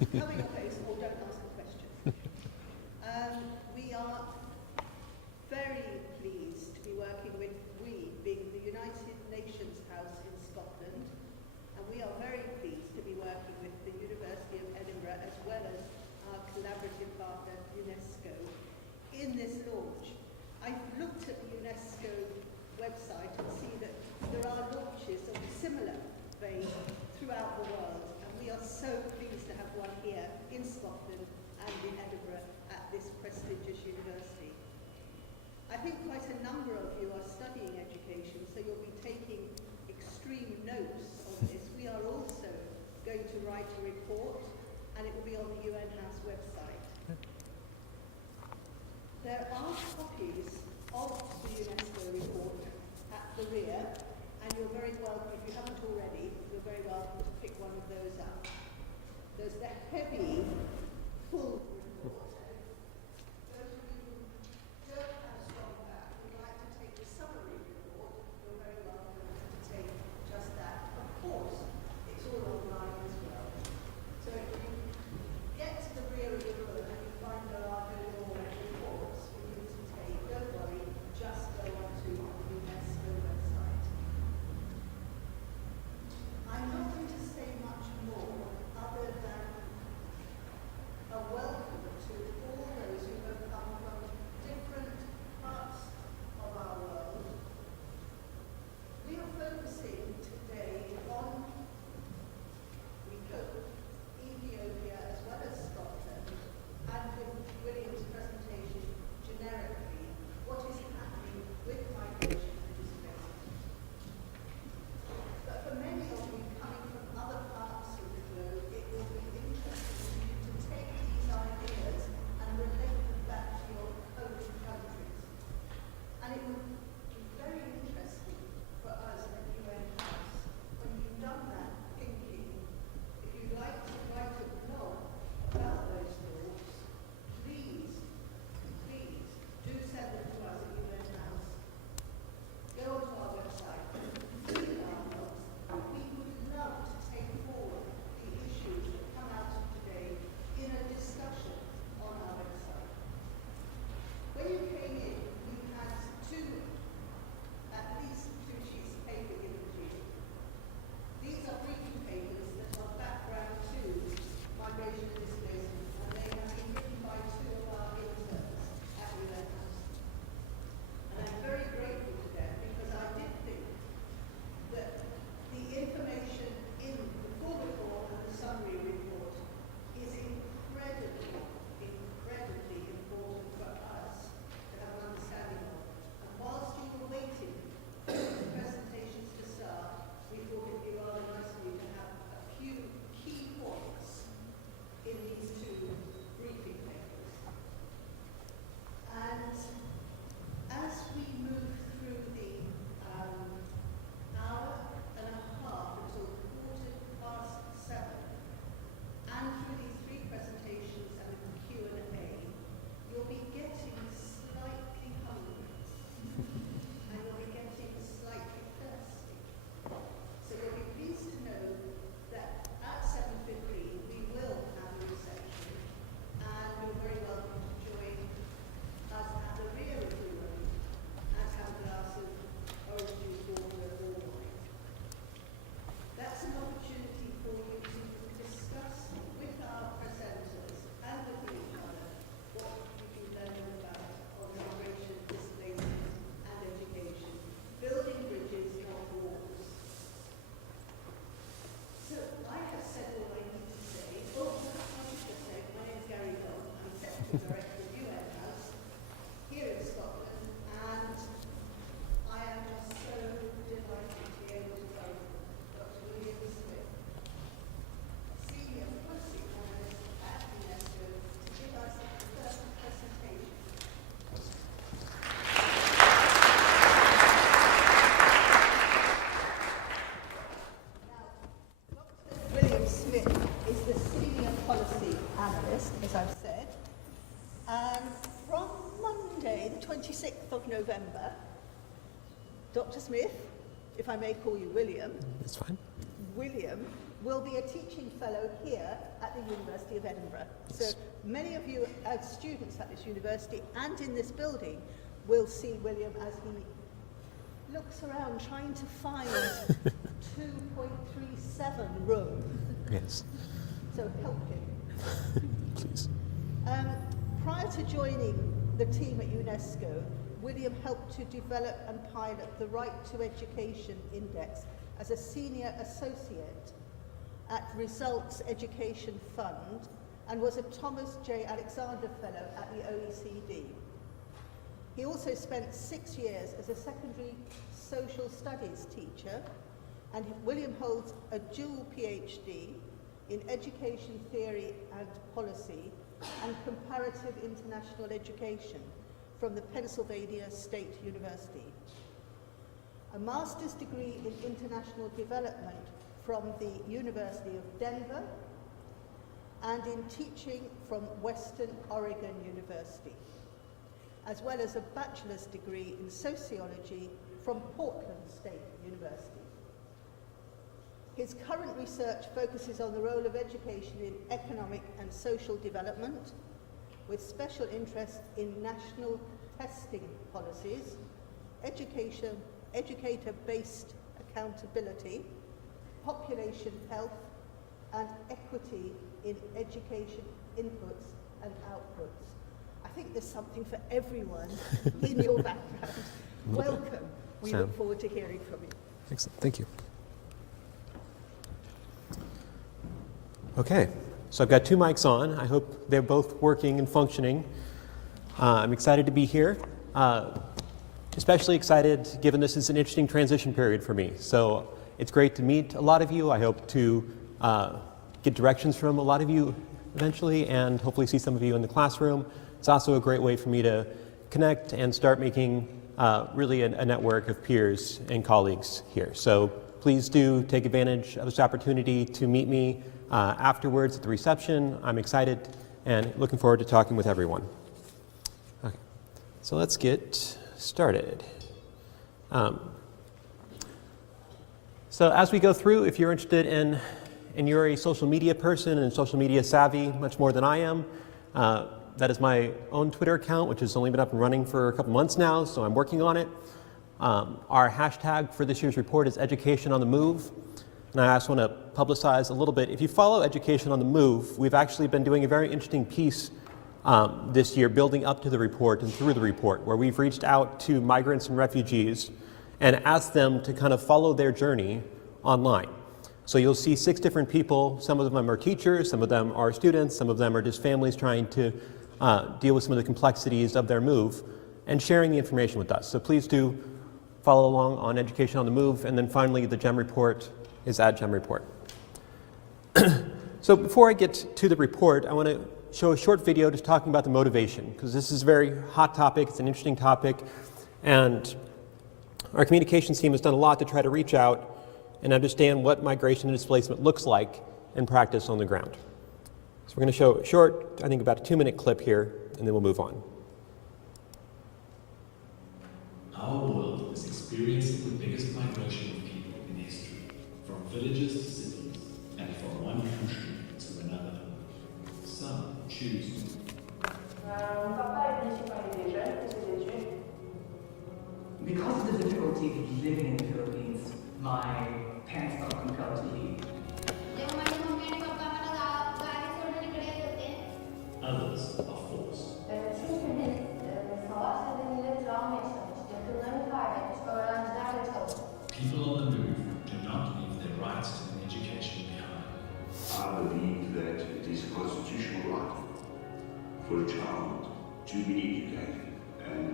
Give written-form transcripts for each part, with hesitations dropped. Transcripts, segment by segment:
Cover your face or don't ask a question. We are very pleased to be working with, we being the United Nations House in Scotland, and we are very pleased to be working with the University of Edinburgh as well as our collaborative partner UNESCO in this launch. I've looked at the UNESCO website and see that there are launches of a similar vein throughout the world, and we are so pleased to have one here in Scotland and in Edinburgh at this prestigious university. I think quite a number of you are studying education, so you'll be taking extreme notes on this. We are also going to write a report, and it will be on the UN House website. There are copies of the UNESCO report at the rear, and you're very welcome, if you haven't already, you're very welcome to pick one of those up. There's the heavy, full report. Those of you who don't have a strong back, would like to take the summary report, you're very welcome to take just that. Of course, it's all online as well. So if you get to the rear of the room and you find there are no more reports for you to take, don't worry, just go onto the UNESCO website. I'm not going to say much more other than a welcome to all those who have come from different parts of our world. We are focusing today on, we hope, Ethiopia as well as Scotland, and with William's presentation generically, what is happening with migration and displacement. But for many of you coming from other parts of the globe, it will be interesting for you to take these ideas and relate them back to your own countries. And it would be very interesting for us at UN House, when you've done that thinking, if you'd like to write a blog about those thoughts, please do send them to us at UN House. Go onto our website, read our blogs. We would love to take forward the issues that come out of today in a discussion on our website. When you came in, you had at least two sheets of paper given to you. These are briefing papers that are background to migration and displacement, and they have been written by two of our interns at UN House. And I'm very grateful to them because I did think that the information in the full report and the summary report is incredibly important for us to have an understanding of. And whilst you were waiting for the presentations to start, we thought it would be rather nice for you to have a few key points in these two briefing papers. And as we move through the hour and a half until 7:15, and through these three presentations and the Q&A, you'll be getting slightly hungry, and you'll be getting slightly thirsty. So you'll be pleased to know that at 7:15 we will have a reception, and you're very welcome to join us at the rear of the room and have a glass of orange juice, water, or wine. That's an opportunity for you to discuss with our presenters and with each other what you've been learning about on migration, displacement, and education, building bridges, not walls. So I have said all I need to say. Oh, I should just say, my name is Gary Gold. I'm Technical Director of UN House here in Scotland, and I am just so delighted to be able to welcome Dr. William Smith, Senior Policy Analyst at UNESCO, to give us the first presentation. Now, Dr. William Smith is the Senior Policy Analyst, as I've said, and from Monday, the 26th of November, Dr. Smith, if I may call you William, That's fine. William will be a teaching fellow here at at the University of Edinburgh. So many of you as students at this university and in this building will see William as he looks around trying to find 2.37 room. Yes. So help him. Please. Prior to joining the team at UNESCO, William helped to develop and pilot the Right to Education Index as a senior associate at Results Education Fund and was a Thomas J. Alexander Fellow at the OECD. He also spent 6 years as a secondary social studies teacher, and William holds a dual PhD in education theory and policy and comparative international education from the Pennsylvania State University. A master's degree in international development from the University of Denver, and in teaching from Western Oregon University, as well as a bachelor's degree in sociology from Portland State University. His current research focuses on the role of education in economic and social development, with special interest in national testing policies, educator-based accountability, population health, and equity in education inputs and outputs. I think there's something for everyone in your background. Welcome. We look forward to hearing from you. Excellent. Thank you. Okay, so I've got 2 mics on. I hope they're both working and functioning. I'm excited to be here. Especially excited given this is an interesting transition period for me. So it's great to meet a lot of you. I hope to get directions from a lot of you eventually, and hopefully see some of you in the classroom. It's also a great way for me to connect and start making really a network of peers and colleagues here. So please do take advantage of this opportunity to meet me afterwards at the reception. I'm excited and looking forward to talking with everyone. Okay, so let's get started. So as we go through, if you're interested in and you're a social media person and social media savvy much more than I am, that is my own Twitter account, which has only been up and running for a couple months now, so I'm working on it. Our hashtag for this year's report is Education on the Move, and I also want to publicize a little bit. If you follow Education on the Move, we've actually been doing a very interesting piece this year building up to the report and through the report, where we've reached out to migrants and refugees and asked them to kind of follow their journey online. So you'll see 6 different people. Some of them are teachers, some of them are students, some of them are just families trying to deal with some of the complexities of their move and sharing the information with us. So please do follow along on Education on the Move. And then finally, the GEM report is at GEM report. So before I get to the report, I want to show a short video just talking about the motivation, because this is a very hot topic, it's an interesting topic, and our communications team has done a lot to try to reach out and understand what migration and displacement looks like in practice on the ground. So we're going to show a short, I think about a 2-minute clip here, and then we'll move on. Our world is experiencing the biggest migration of people in history, from villages to cities, and from one country to another. Some choose to. Because of the difficulty of living in the Philippines, my parents felt compelled to leave. Others are forced. People on the move do not leave their rights to an education behind. I believe that it is a constitutional right for a child to be educated, and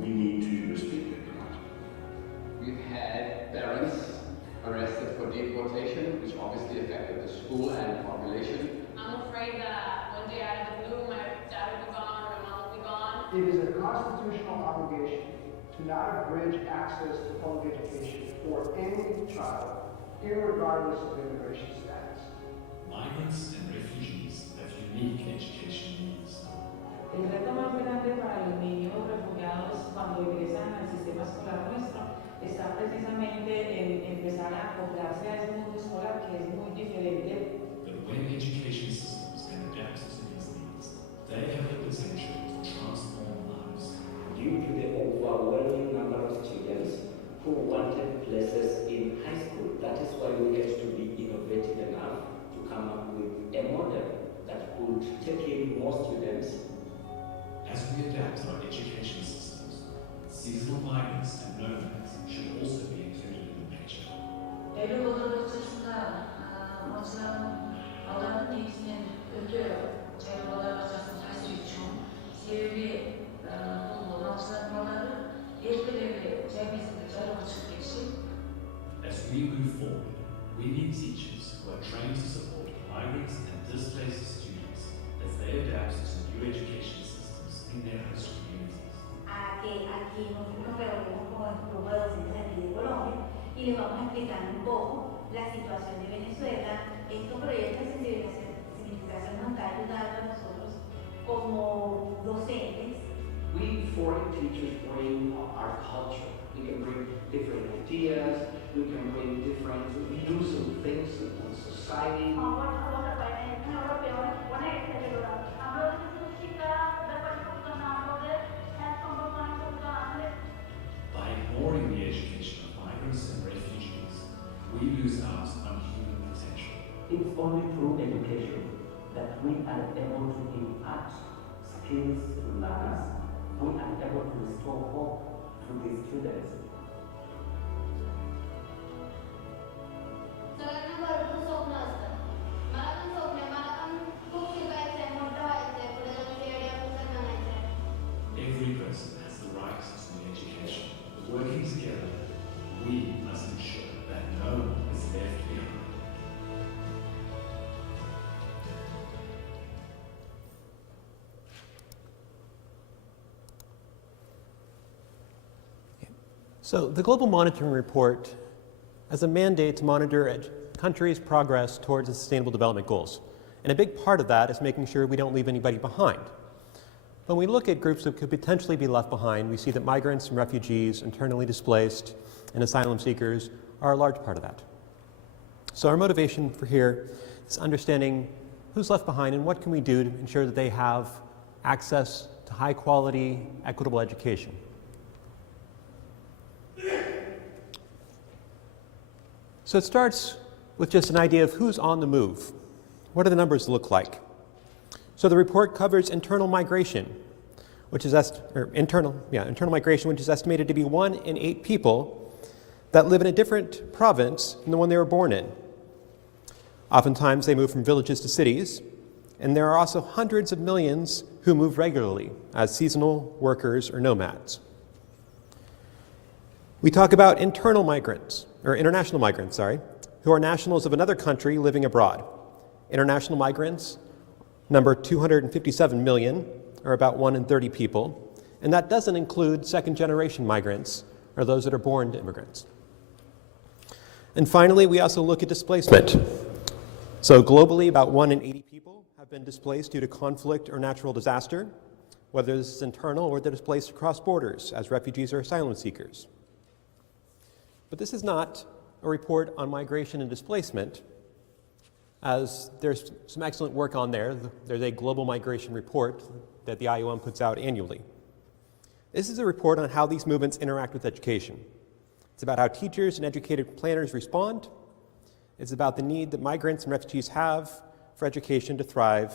we need to respect that right. We've had parents arrested for deportation, which obviously affected the school and population. I'm afraid that one day out of the blue, my dad will be gone or my mom will be gone. It is a constitutional obligation to not abridge access to public education for any child, irregardless of immigration status. Migrants and refugees have unique education needs. El reto más grande para los niños refugiados cuando ingresan al sistema escolar nuestro está precisamente en empezar a acoplarse a ese mundo escolar que es muy diferente. But when education systems can adapt to these needs, they have the potential to transform lives. Due to the overwhelming number of students who wanted places in high school, that is why we had to be innovative enough to come up with a model that could take in more students. As we adapt our education systems, seasonal migrants and nomads should also be included in the picture. 애를 얻어봤습니다. 뭐처럼 어떤 얘기는 그래요. 제가 얻어봤어서 할 수 있죠. 세율이 또 뭐처럼 뭐를 예쁘게 재미있게 잘 붙였겠지. As we move forward, we need teachers who are trained to support migrants and displaced students as they adapt to new education systems in their host communities. Aquí nosotros vemos como puedo sentir de Colombia y le vamos a explicar un poco la situación de Venezuela. Estos proyectos de sensibilización nos va a ayudar a nosotros como docentes. We foreign teachers bring our culture. We can bring different ideas, we can bring different, we do some things in society. By ignoring the education of migrants and refugees, we lose out on human potential. It's only through education that we are able to impart skills to learners. We are able to restore hope to the students. Every person has the right to an education. Working together, we must ensure that no one is left behind. So the Global Monitoring Report has a mandate to monitor a country's progress towards the Sustainable Development Goals. And a big part of that is making sure we don't leave anybody behind. When we look at groups that could potentially be left behind, we see that migrants and refugees, internally displaced, and asylum seekers are a large part of that. So our motivation for here is understanding who's left behind and what can we do to ensure that they have access to high quality, equitable education. So it starts with just an idea of who's on the move. What do the numbers look like? So the report covers internal migration, which is internal migration, which is estimated to be 1 in 8 people that live in a different province than the one they were born in. Oftentimes they move from villages to cities, and there are also hundreds of millions who move regularly as seasonal workers or nomads. We talk about international migrants, who are nationals of another country living abroad. International migrants number 257 million, or about 1 in 30 people, and that doesn't include second-generation migrants, or those that are born to immigrants. And finally, we also look at displacement. So globally, about 1 in 80 people have been displaced due to conflict or natural disaster, whether this is internal or they're displaced across borders as refugees or asylum seekers. But this is not a report on migration and displacement, as there's some excellent work on there. There's a global migration report that the IOM puts out annually. This is a report on how these movements interact with education. It's about how teachers and educated planners respond. It's about the need that migrants and refugees have for education to thrive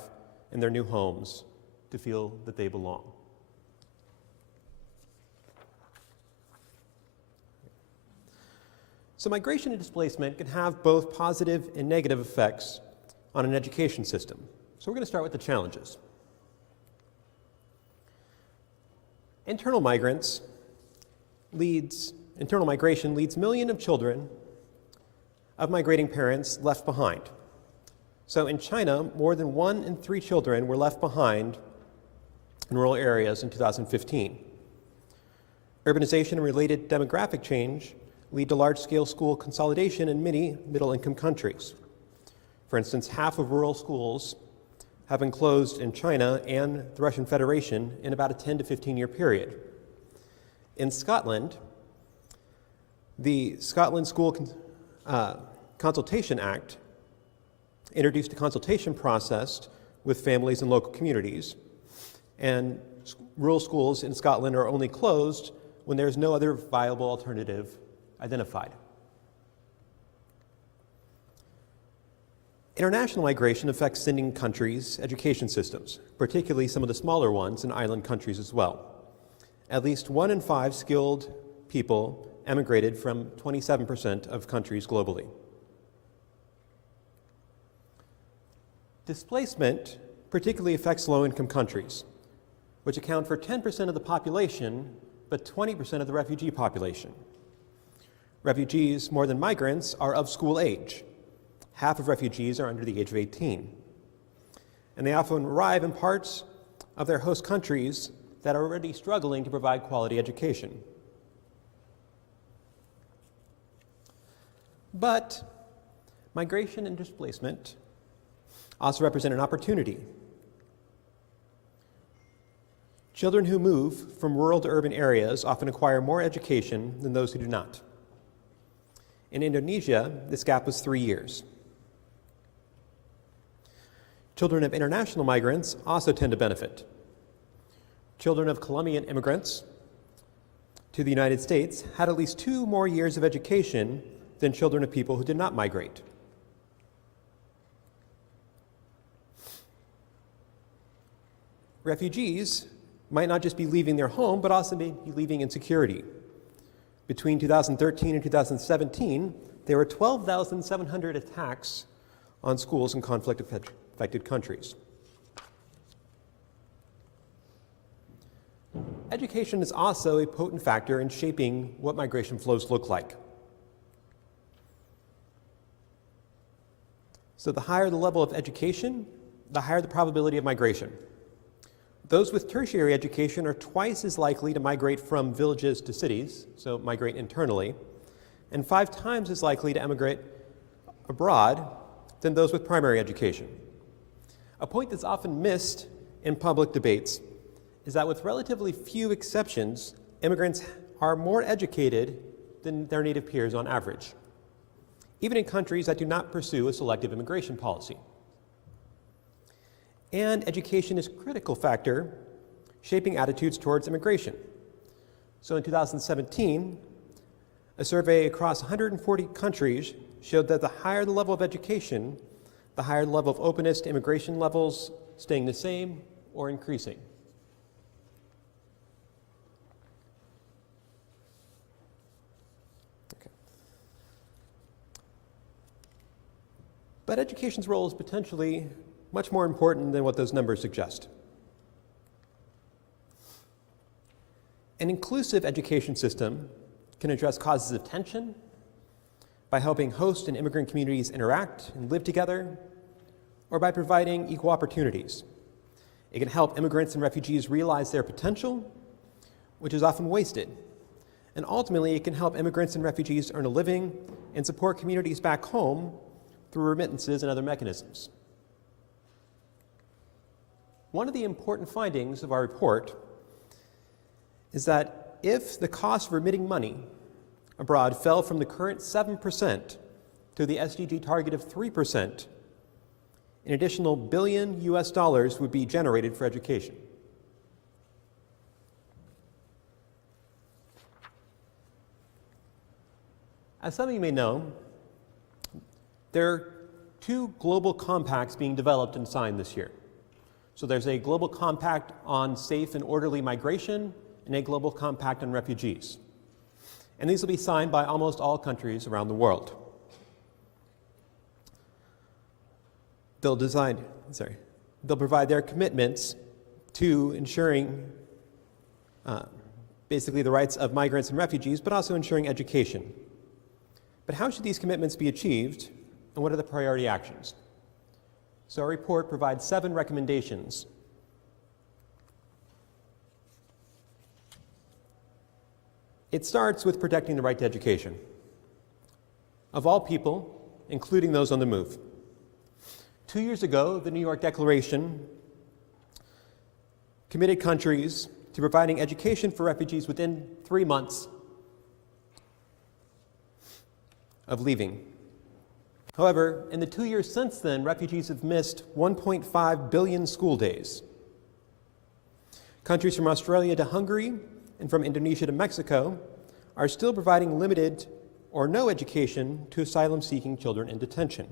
in their new homes, to feel that they belong. So migration and displacement can have both positive and negative effects on an education system. So we're going to start with the challenges. Internal migration leads millions of children of migrating parents left behind. So in China, more than 1 in 3 children were left behind in rural areas in 2015. Urbanization and related demographic change lead to large-scale school consolidation in many middle-income countries. For instance, half of rural schools have been closed in China and the Russian Federation in about a 10 to 15-year period. In Scotland, the Scotland School Consultation Act introduced a consultation process with families and local communities, and rural schools in Scotland are only closed when there's no other viable alternative identified. International migration affects sending countries' education systems, particularly some of the smaller ones in island countries as well. At least 1 in 5 skilled people emigrated from 27% of countries globally. Displacement particularly affects low-income countries, which account for 10% of the population, but 20% of the refugee population. Refugees, more than migrants, are of school age. Half of refugees are under the age of 18. And they often arrive in parts of their host countries that are already struggling to provide quality education. But migration and displacement also represent an opportunity. Children who move from rural to urban areas often acquire more education than those who do not. In Indonesia, this gap was 3 years. Children of international migrants also tend to benefit. Children of Colombian immigrants to the United States had at least 2 more years of education than children of people who did not migrate. Refugees might not just be leaving their home, but also may be leaving insecurity. Between 2013 and 2017, there were 12,700 attacks on schools in conflict-affected countries. Education is also a potent factor in shaping what migration flows look like. So the higher the level of education, the higher the probability of migration. Those with tertiary education are twice as likely to migrate from villages to cities, so migrate internally, and 5 times as likely to emigrate abroad than those with primary education. A point that's often missed in public debates is that with relatively few exceptions, immigrants are more educated than their native peers on average, even in countries that do not pursue a selective immigration policy. And education is a critical factor shaping attitudes towards immigration. So in 2017, a survey across 140 countries showed that the higher the level of education, the higher the level of openness to immigration levels staying the same or increasing. Okay. But education's role is potentially much more important than what those numbers suggest. An inclusive education system can address causes of tension by helping host and immigrant communities interact and live together, or by providing equal opportunities. It can help immigrants and refugees realize their potential, which is often wasted. And ultimately, it can help immigrants and refugees earn a living and support communities back home through remittances and other mechanisms. One of the important findings of our report is that if the cost of remitting money abroad fell from the current 7% to the SDG target of 3%, an additional $1 billion would be generated for education. As some of you may know, there are 2 global compacts being developed and signed this year. So there's a global compact on safe and orderly migration and a global compact on refugees. And these will be signed by almost all countries around the world. They'll provide their commitments to ensuring basically the rights of migrants and refugees, but also ensuring education. But how should these commitments be achieved, and what are the priority actions? So our report provides 7 recommendations. It starts with protecting the right to education of all people, including those on the move. 2 years ago, the New York Declaration committed countries to providing education for refugees within 3 months of leaving. However, in the 2 years since then, refugees have missed 1.5 billion school days. Countries from Australia to Hungary and from Indonesia to Mexico are still providing limited or no education to asylum-seeking children in detention.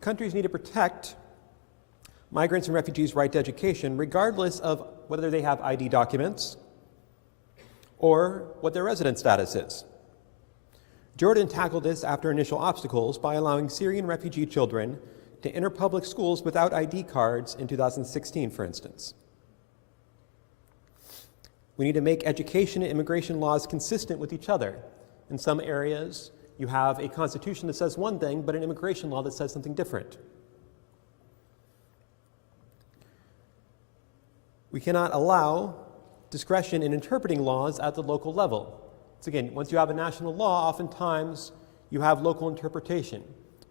Countries need to protect migrants and refugees' right to education regardless of whether they have ID documents or what their resident status is. Jordan tackled this after initial obstacles by allowing Syrian refugee children to enter public schools without ID cards in 2016, for instance. We need to make education and immigration laws consistent with each other. In some areas, you have a constitution that says one thing, but an immigration law that says something different. We cannot allow discretion in interpreting laws at the local level. So again, once you have a national law, oftentimes you have local interpretation.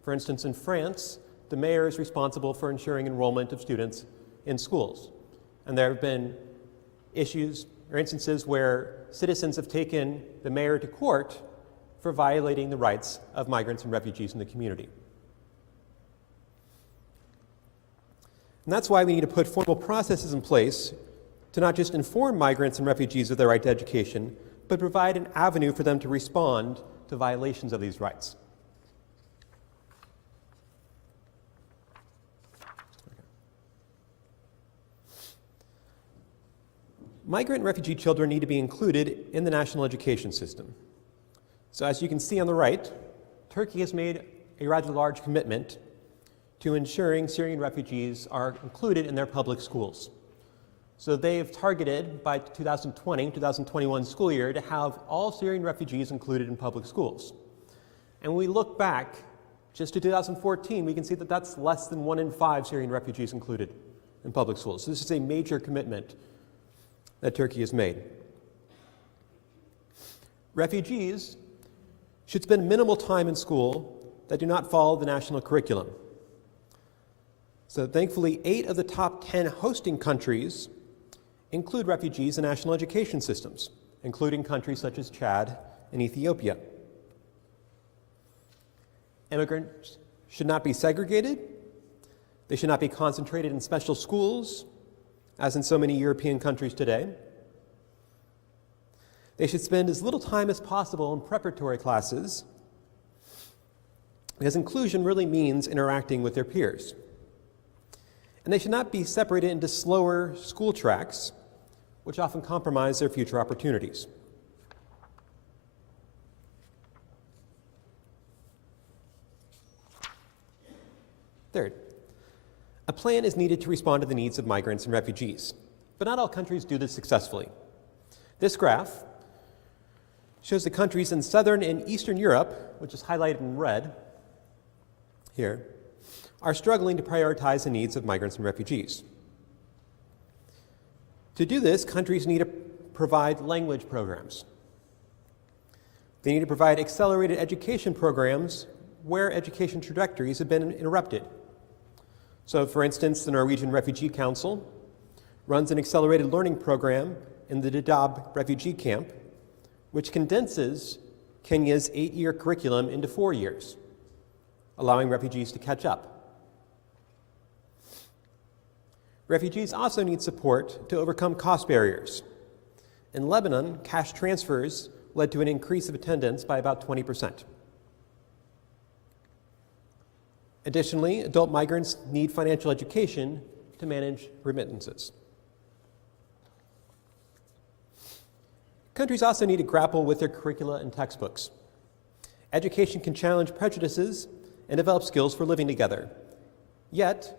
For instance, in France, the mayor is responsible for ensuring enrollment of students in schools. And there have been issues or instances where citizens have taken the mayor to court for violating the rights of migrants and refugees in the community. And that's why we need to put formal processes in place to not just inform migrants and refugees of their right to education, but provide an avenue for them to respond to violations of these rights. Migrant and refugee children need to be included in the national education system. So as you can see on the right, Turkey has made a rather large commitment to ensuring Syrian refugees are included in their public schools. So they've targeted by 2020-2021 school year to have all Syrian refugees included in public schools. And when we look back just to 2014, we can see that that's less than 1 in 5 Syrian refugees included in public schools. So this is a major commitment that Turkey has made. Refugees should spend minimal time in school that do not follow the national curriculum. So thankfully, 8 of the top 10 hosting countries include refugees in national education systems, including countries such as Chad and Ethiopia. Immigrants should not be segregated. They should not be concentrated in special schools, as in so many European countries today. They should spend as little time as possible in preparatory classes, because inclusion really means interacting with their peers. And they should not be separated into slower school tracks, which often compromise their future opportunities. Third, a plan is needed to respond to the needs of migrants and refugees, but not all countries do this successfully. This graph shows the countries in Southern and Eastern Europe, which is highlighted in red here, are struggling to prioritize the needs of migrants and refugees. To do this, countries need to provide language programs. They need to provide accelerated education programs where education trajectories have been interrupted. So, for instance, the Norwegian Refugee Council runs an accelerated learning program in the Dadaab refugee camp, which condenses Kenya's 8-year curriculum into 4 years, allowing refugees to catch up. Refugees also need support to overcome cost barriers. In Lebanon, cash transfers led to an increase of attendance by about 20%. Additionally, adult migrants need financial education to manage remittances. Countries also need to grapple with their curricula and textbooks. Education can challenge prejudices and develop skills for living together. Yet,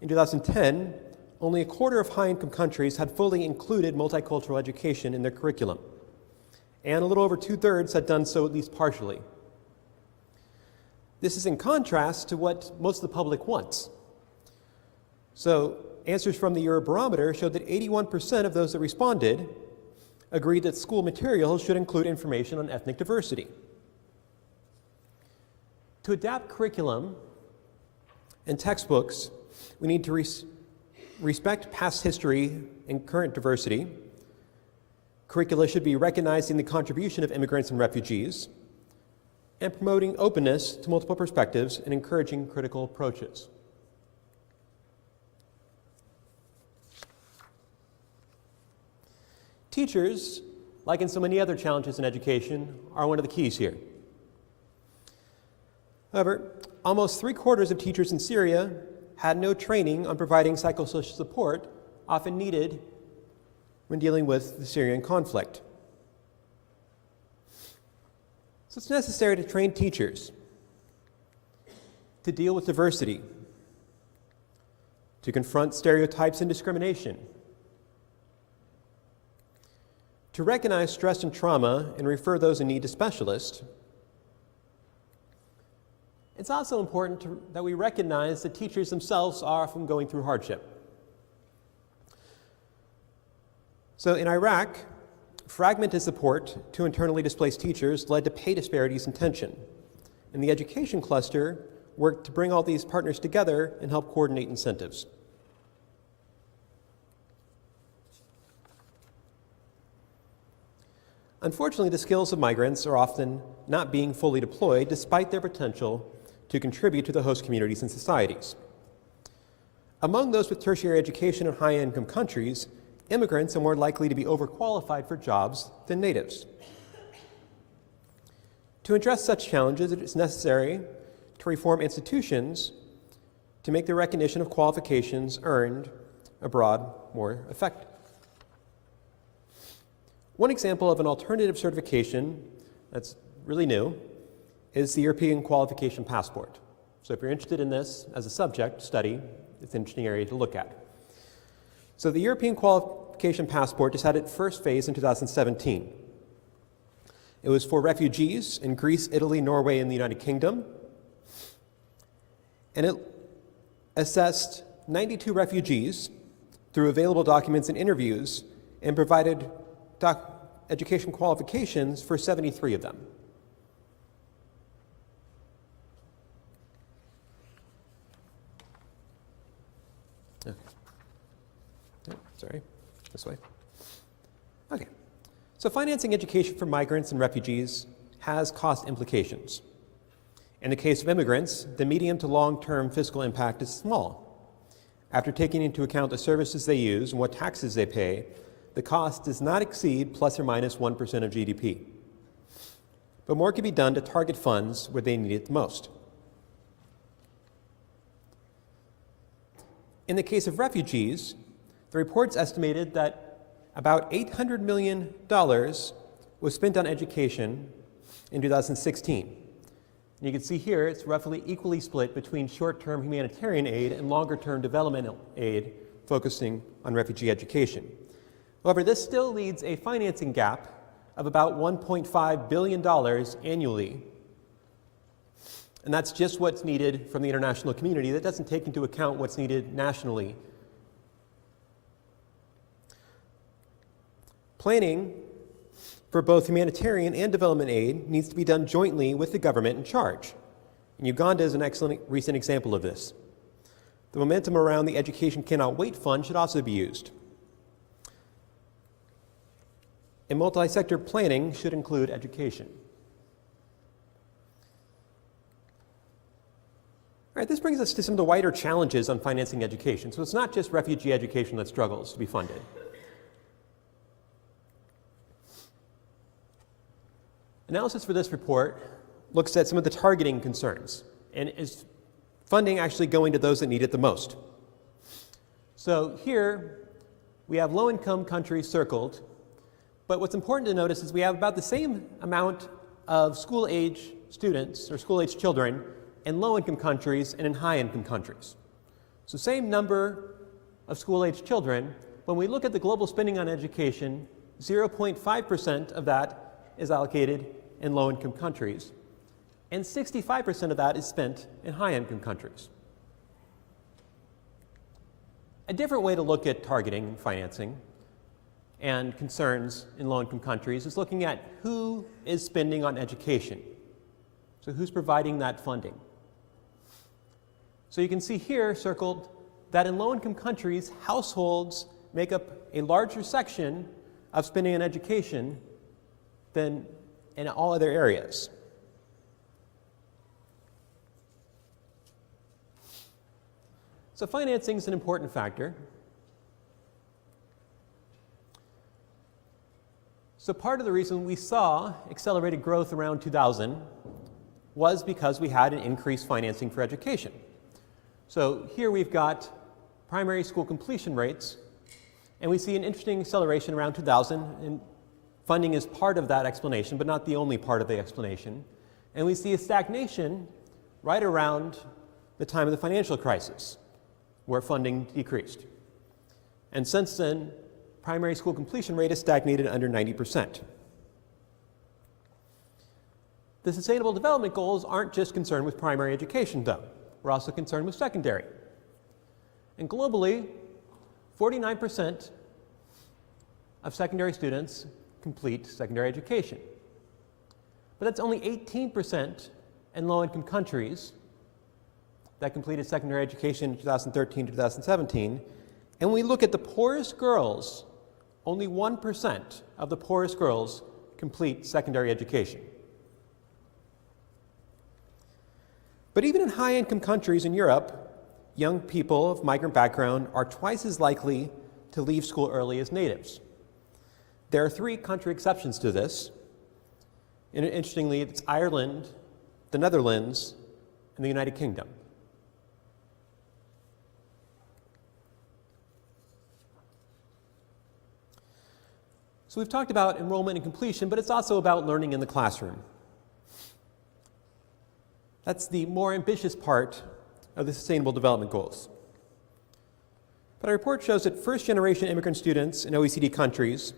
in 2010, only a quarter of high-income countries had fully included multicultural education in their curriculum, and a little over 2/3 had done so at least partially. This is in contrast to what most of the public wants. So, answers from the Eurobarometer showed that 81% of those that responded agreed that school materials should include information on ethnic diversity. To adapt curriculum and textbooks, we need to respect past history and current diversity. Curricula should be recognizing the contribution of immigrants and refugees, and promoting openness to multiple perspectives and encouraging critical approaches. Teachers, like in so many other challenges in education, are one of the keys here. However, almost 3/4 of teachers in Syria had no training on providing psychosocial support often needed when dealing with the Syrian conflict. So it's necessary to train teachers to deal with diversity, to confront stereotypes and discrimination, to recognize stress and trauma and refer those in need to specialists. It's also important that we recognize that teachers themselves are often going through hardship. So in Iraq, fragmented support to internally displaced teachers led to pay disparities and tension. And the education cluster worked to bring all these partners together and help coordinate incentives. Unfortunately, the skills of migrants are often not being fully deployed despite their potential to contribute to the host communities and societies. Among those with tertiary education in high-income countries, immigrants are more likely to be overqualified for jobs than natives. To address such challenges, it is necessary to reform institutions to make the recognition of qualifications earned abroad more effective. One example of an alternative certification that's really new is the European Qualification Passport. So if you're interested in this as a subject study, it's an interesting area to look at. So the European Qualification Passport just had its first phase in 2017. It was for refugees in Greece, Italy, Norway, and the United Kingdom. And it assessed 92 refugees through available documents and interviews and provided education qualifications for 73 of them. Okay. Oh, sorry, this way. Okay. So financing education for migrants and refugees has cost implications. In the case of immigrants, the medium to long-term fiscal impact is small. After taking into account the services they use and what taxes they pay, the cost does not exceed plus or minus 1% of GDP. But more can be done to target funds where they need it the most. In the case of refugees, the reports estimated that about $800 million was spent on education in 2016. And you can see here it's roughly equally split between short-term humanitarian aid and longer-term developmental aid focusing on refugee education. However, this still leaves a financing gap of about $1.5 billion annually. And that's just what's needed from the international community. That doesn't take into account what's needed nationally. Planning for both humanitarian and development aid needs to be done jointly with the government in charge. And Uganda is an excellent recent example of this. The momentum around the Education Cannot Wait Fund should also be used. And multi-sector planning should include education. All right, this brings us to some of the wider challenges on financing education. So it's not just refugee education that struggles to be funded. Analysis for this report looks at some of the targeting concerns, and is funding actually going to those that need it the most? So here we have low-income countries circled, but what's important to notice is we have about the same amount of school-age students or school-age children in low-income countries and in high-income countries. So same number of school-age children. When we look at the global spending on education, 0.5% of that is allocated in low-income countries, and 65% of that is spent in high-income countries. A different way to look at targeting financing and concerns in low-income countries is looking at who is spending on education. So who's providing that funding? So you can see here circled that in low-income countries, households make up a larger section of spending on education than in all other areas. So financing is an important factor. So part of the reason we saw accelerated growth around 2000 was because we had an increased financing for education. So here we've got primary school completion rates, and we see an interesting acceleration around 2000, and funding is part of that explanation, but not the only part of the explanation. And we see a stagnation right around the time of the financial crisis, where funding decreased. And since then, primary school completion rate has stagnated under 90%. The Sustainable Development Goals aren't just concerned with primary education, though. We're also concerned with secondary. And globally, 49% of secondary students complete secondary education. But that's only 18% in low-income countries that completed secondary education in 2013 to 2017. And when we look at the poorest girls, only 1% of the poorest girls complete secondary education. But even in high-income countries in Europe, young people of migrant background are twice as likely to leave school early as natives. There are 3 country exceptions to this. And interestingly, it's Ireland, the Netherlands, and the United Kingdom. So we've talked about enrollment and completion, but it's also about learning in the classroom. That's the more ambitious part of the Sustainable Development Goals. But our report shows that first-generation immigrant students in OECD countries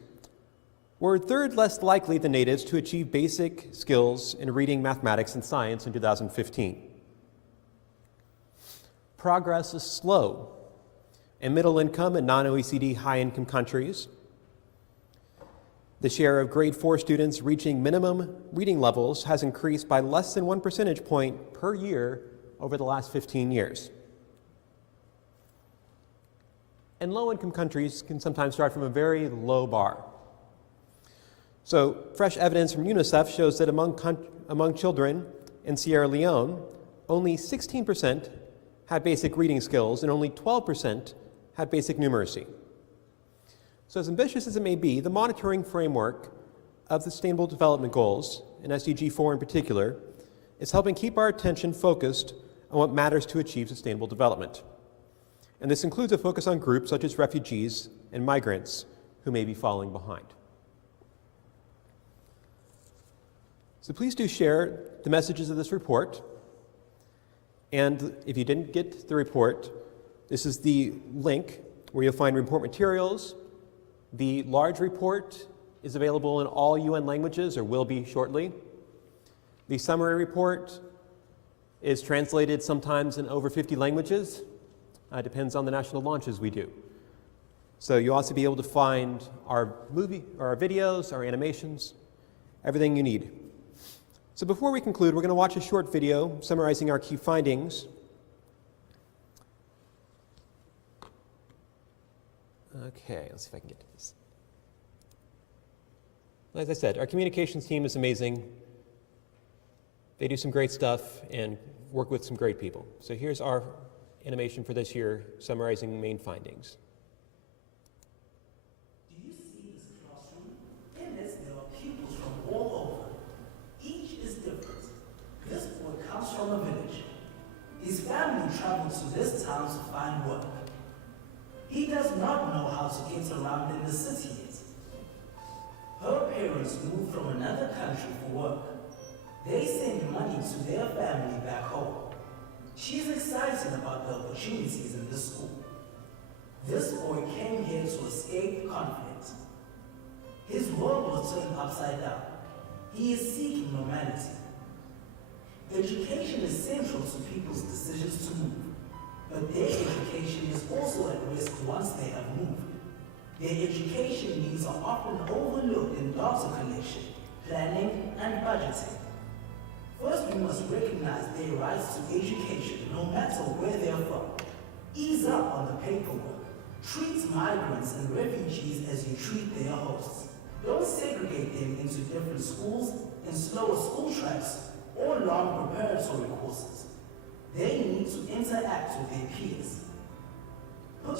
were 1/3 less likely than natives to achieve basic skills in reading, mathematics, and science in 2015. Progress is slow in middle-income and non-OECD high-income countries. The share of grade 4 students reaching minimum reading levels has increased by less than 1 percentage point per year over the last 15 years. And low-income countries can sometimes start from a very low bar. So fresh evidence from UNICEF shows that among children in Sierra Leone, only 16% had basic reading skills and only 12% had basic numeracy. So as ambitious as it may be, the monitoring framework of the Sustainable Development Goals, and SDG 4 in particular, is helping keep our attention focused on what matters to achieve sustainable development. And this includes a focus on groups such as refugees and migrants who may be falling behind. So please do share the messages of this report. And if you didn't get the report, this is the link where you'll find report materials. The large report is available in all UN languages, or will be shortly. The summary report is translated sometimes in over 50 languages. Depends on the national launches we do. So you'll also be able to find our videos, our animations, everything you need. So before we conclude, we're going to watch a short video summarizing our key findings. Okay, let's see if I can get to this. As I said, our communications team is amazing. They do some great stuff and work with some great people. So here's our animation for this year summarizing main findings. Do you see this classroom? In this, there are pupils from all over. Each is different. This boy comes from a village. His family traveled to this town to find work. He does not know how to get around in the city yet. Her parents moved from another country for work. They send money to their family back home. She's excited about the opportunities in this school. This boy came here to escape conflict. His world was turned upside down. He is seeking normality. Education is central to people's decisions to move, but their education is also at risk once they have moved. Their education needs are often overlooked in data collection, planning, and budgeting. First, we must recognize their rights to education, no matter where they are from. Ease up on the paperwork. Treat migrants and refugees as you treat their hosts. Don't segregate them into different schools and slower school tracks or long preparatory courses. They need to interact with their peers.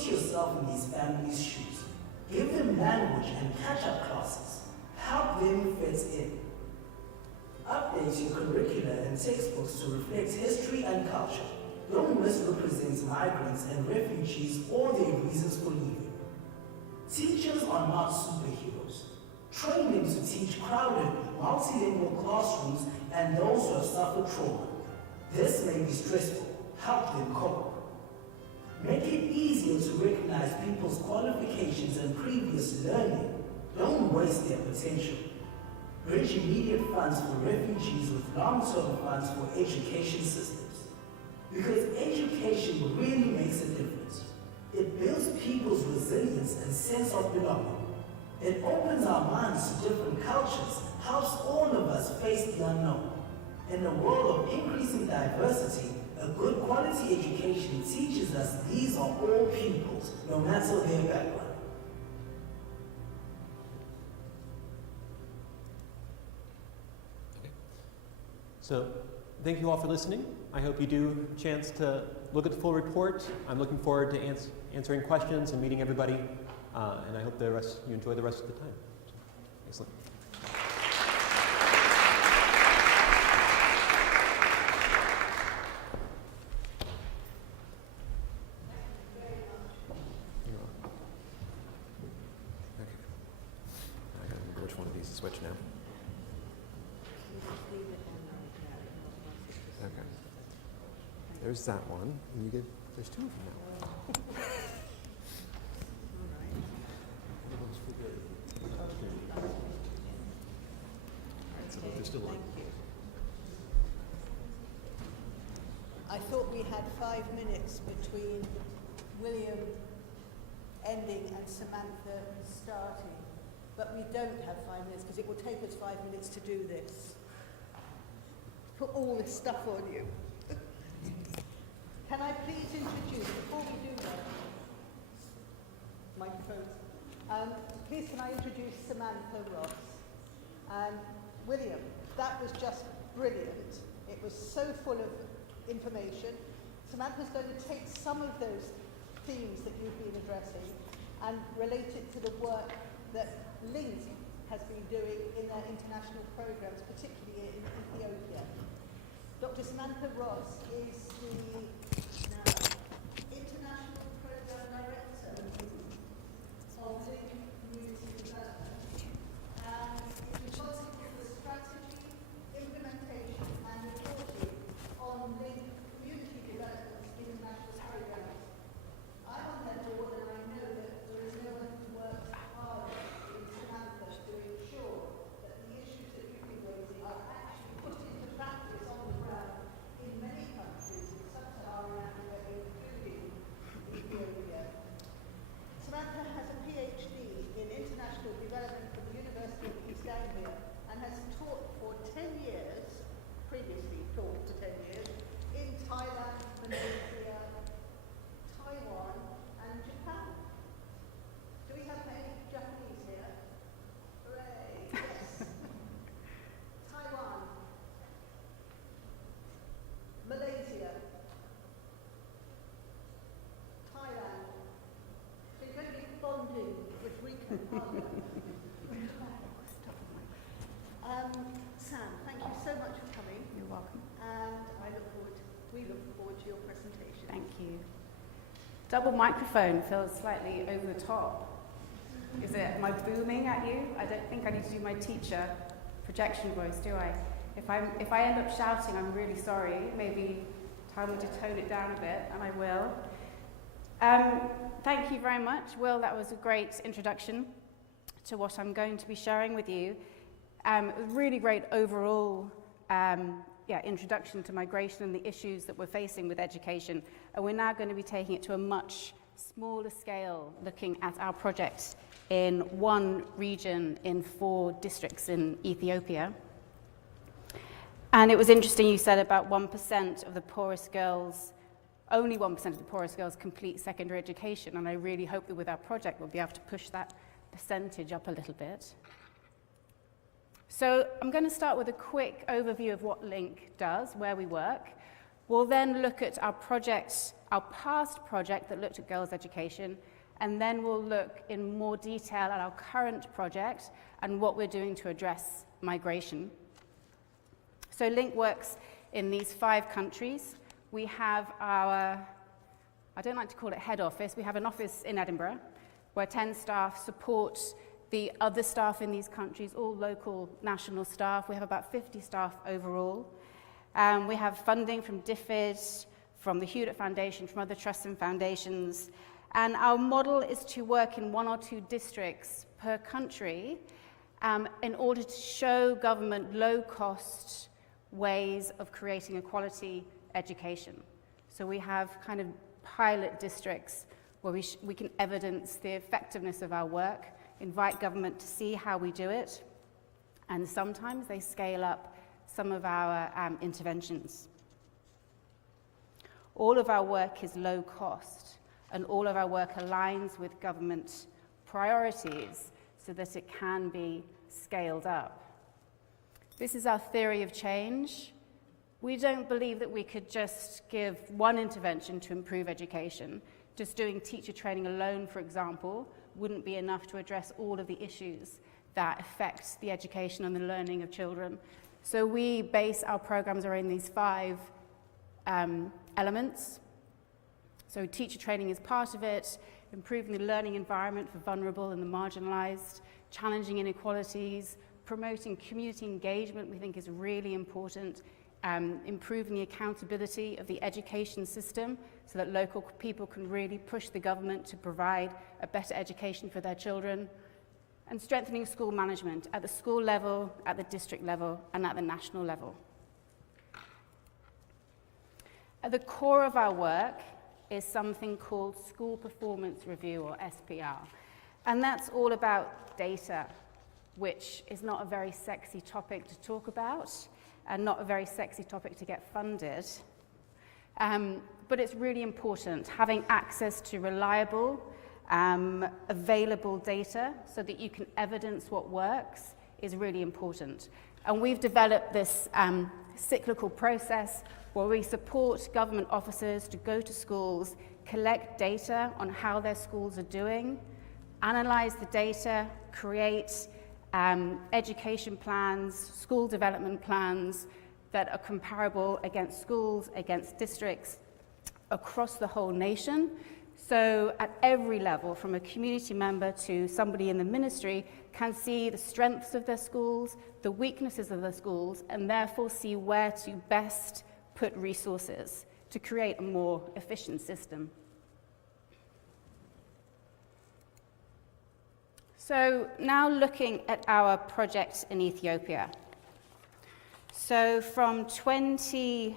Put yourself in these families' shoes. Give them language and catch-up classes. Help them fit in. Update your curricula and textbooks to reflect history and culture. Don't misrepresent migrants and refugees or their reasons for leaving. Teachers are not superheroes. Train them to teach crowded, multilingual classrooms and those who have suffered trauma. This may be stressful. Help them cope. Make it easier to recognize people's qualifications and previous learning. Don't waste their potential. Bridge immediate funds for refugees with long-term funds for education systems. Because education really makes a difference. It builds people's resilience and sense of belonging. It opens our minds to different cultures, helps all of us face the unknown. In a world of increasing diversity, a good quality education teaches us these are all pupils, no matter their background. So, thank you all for listening. I hope you do a chance to look at the full report. I'm looking forward to answering questions and meeting everybody, and I hope you enjoy the rest of the time. Excellent. Switch now. Okay. There's that one. And there's two of them now. Alright, so they're still on. I thought we had 5 minutes between William ending and Samantha starting. But we don't have 5 minutes because it will take us 5 minutes to do this. Put all this stuff on you. Can I please introduce, before we do that, microphones, please can I introduce Samantha Ross. William, that was just brilliant. It was so full of information. Samantha's going to take some of those themes that you've been addressing and relate it to the work that Link has been doing in their international programs, particularly in Ethiopia. Dr. Samantha Ross is the International Program Director of Link Community Development and is responsible for the strategy, implementation and reporting on Link Community Development international programs. I'm on that board and I know that there is no one who works harder to ensure that the issues that you've been raising are actually put into practice on the ground in many countries in sub-Saharan Africa, including Ethiopia. Samantha has a PhD in international development from the University of East Anglia and has taught for 10 years, previously taught for 10 years, in Thailand, Malaysia, Taiwan, and Japan. Do we have any Japanese here? Hooray, yes. Taiwan, Malaysia, Thailand. So you're going to be bonding with Rico, aren't you? Sam, thank you so much for coming. You're welcome. And we look forward to your presentation. Thank you. Double microphone feels slightly over the top. Am I booming at you? I don't think I need to do my teacher projection voice, do I? If I end up shouting, I'm really sorry. Maybe time to tone it down a bit, and I will. Thank you very much, Will. That was a great introduction to what I'm going to be sharing with you. A really great overall introduction to migration and the issues that we're facing with education. And we're now going to be taking it to a much smaller scale, looking at our projects in one region in 4 districts in Ethiopia. And it was interesting you said about 1% of the poorest girls, only 1% of the poorest girls complete secondary education. And I really hope that with our project we'll be able to push that percentage up a little bit. So I'm going to start with a quick overview of what Link does, where we work. We'll then look at our project our past project that looked at girls' education, and then we'll look in more detail at our current project and what we're doing to address migration. So LINK works in these 5 countries. We have our, I don't like to call it head office, we have an office in Edinburgh where 10 staff support the other staff in these countries, all local national staff. We have about 50 staff overall. We have funding from DFID, from the Hewlett Foundation, from other trusts and foundations. And our model is to work in 1 or 2 districts per country in order to show government low-cost ways of creating a quality education. So we have kind of pilot districts where we can evidence the effectiveness of our work, invite government to see how we do it, and sometimes they scale up some of our interventions. All of our work is low cost, and all of our work aligns with government priorities so that it can be scaled up. This is our theory of change. We don't believe that we could just give one intervention to improve education. Just doing teacher training alone, for example, wouldn't be enough to address all of the issues that affect the education and the learning of children. So we base our programs around these 5 elements. So teacher training is part of it, improving the learning environment for vulnerable and the marginalized, challenging inequalities, promoting community engagement we think is really important, improving the accountability of the education system so that local people can really push the government to provide a better education for their children, and strengthening school management at the school level, at the district level, and at the national level. At the core of our work is something called School Performance Review, or SPR. And that's all about data, which is not a very sexy topic to talk about, and not a very sexy topic to get funded. But it's really important, having access to reliable, available data so that you can evidence what works is really important. And we've developed this cyclical process where we support government officers to go to schools, collect data on how their schools are doing, analyze the data, create education plans, school development plans that are comparable against schools, against districts across the whole nation. So at every level, from a community member to somebody in the ministry, can see the strengths of their schools, the weaknesses of their schools, and therefore see where to best put resources to create a more efficient system. So now looking at our project in Ethiopia. So from 2012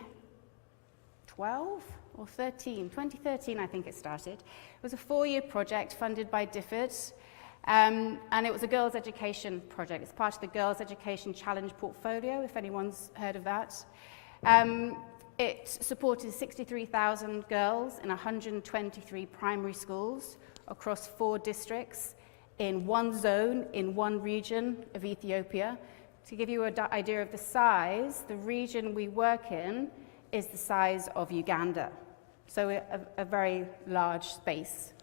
or 2013 I think it started. It was a 4-year project funded by DFID, and it was a girls' education project. It's part of the Girls' Education Challenge portfolio, if anyone's heard of that. It supported 63,000 girls in 123 primary schools across 4 districts in 1 zone, in 1 region of Ethiopia. To give you an idea of the size, the region we work in is the size of Uganda, so a very large space.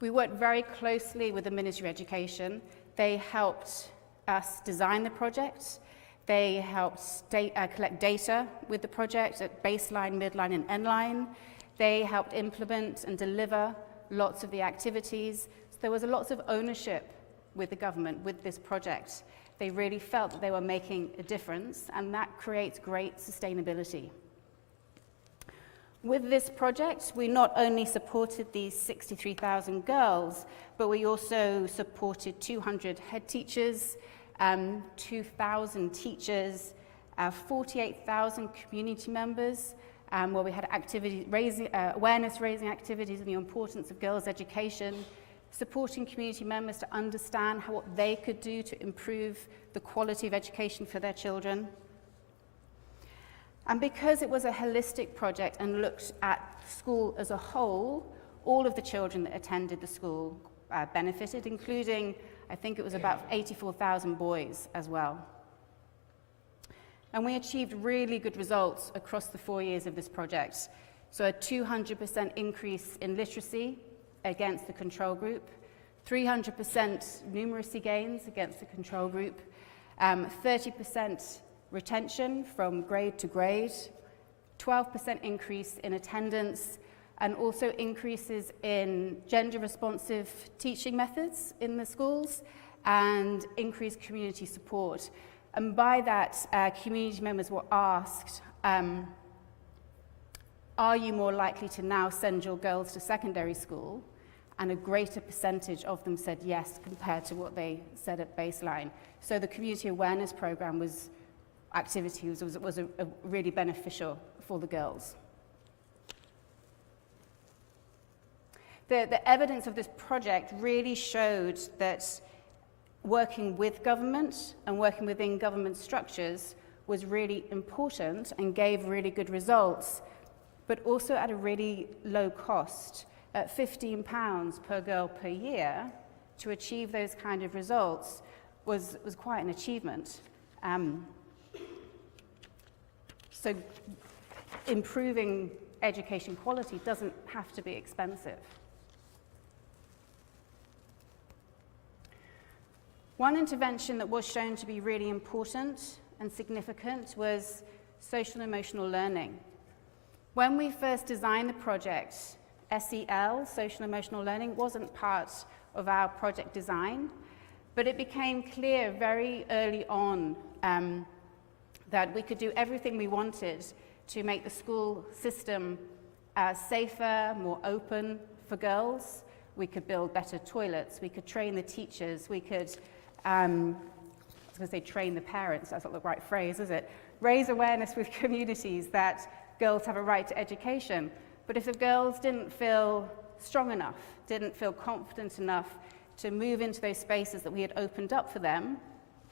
We worked very closely with the Ministry of Education. They helped us design the project. They helped collect data with the project at baseline, midline, and endline. They helped implement and deliver lots of the activities. So there was lots of ownership with the government with this project. They really felt that they were making a difference, and that creates great sustainability. With this project, we not only supported these 63,000 girls, but we also supported 200 head teachers, 2,000 teachers, 48,000 community members, where we had awareness-raising activities on the importance of girls' education, supporting community members to understand what they could do to improve the quality of education for their children. And because it was a holistic project and looked at school as a whole, all of the children that attended the school benefited, including, I think it was about 84,000 boys as well. And we achieved really good results across the 4 years of this project. So a 200% increase in literacy against the control group, 300% numeracy gains against the control group, 30% retention from grade to grade, 12% increase in attendance, and also increases in gender-responsive teaching methods in the schools and increased community support. And by that, community members were asked, are you more likely to now send your girls to secondary school? And a greater percentage of them said yes compared to what they said at baseline. So the community awareness program was really beneficial for the girls. The evidence of this project really showed that working with government and working within government structures was really important and gave really good results, but also at a really low cost. At £15 per girl per year, to achieve those kind of results was quite an achievement. So improving education quality doesn't have to be expensive. One intervention that was shown to be really important and significant was social and emotional learning. When we first designed the project, SEL, social and emotional learning, wasn't part of our project design, but it became clear very early on that we could do everything we wanted to make the school system safer, more open for girls. We could build better toilets, we could train the teachers, we could, I was going to say train the parents, that's not the right phrase, is it? Raise awareness with communities that girls have a right to education. But if the girls didn't feel strong enough, didn't feel confident enough to move into those spaces that we had opened up for them,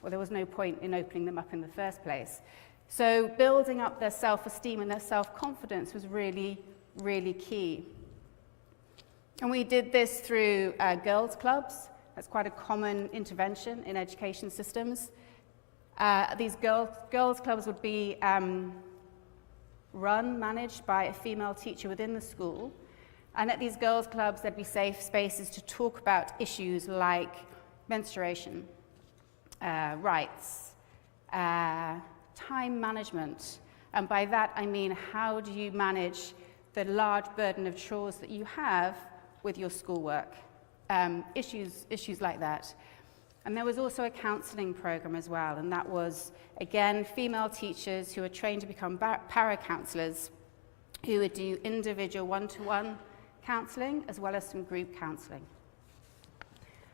well, there was no point in opening them up in the first place. So building up their self-esteem and their self-confidence was really, really key. And we did this through girls' clubs. That's quite a common intervention in education systems. These girls' clubs would be managed by a female teacher within the school. And at these girls' clubs, there'd be safe spaces to talk about issues like menstruation, rights, time management. And by that, I mean, how do you manage the large burden of chores that you have with your schoolwork? Issues like that. And there was also a counselling program as well, and that was, again, female teachers who were trained to become para-counsellors who would do individual one-to-one counselling as well as some group counselling.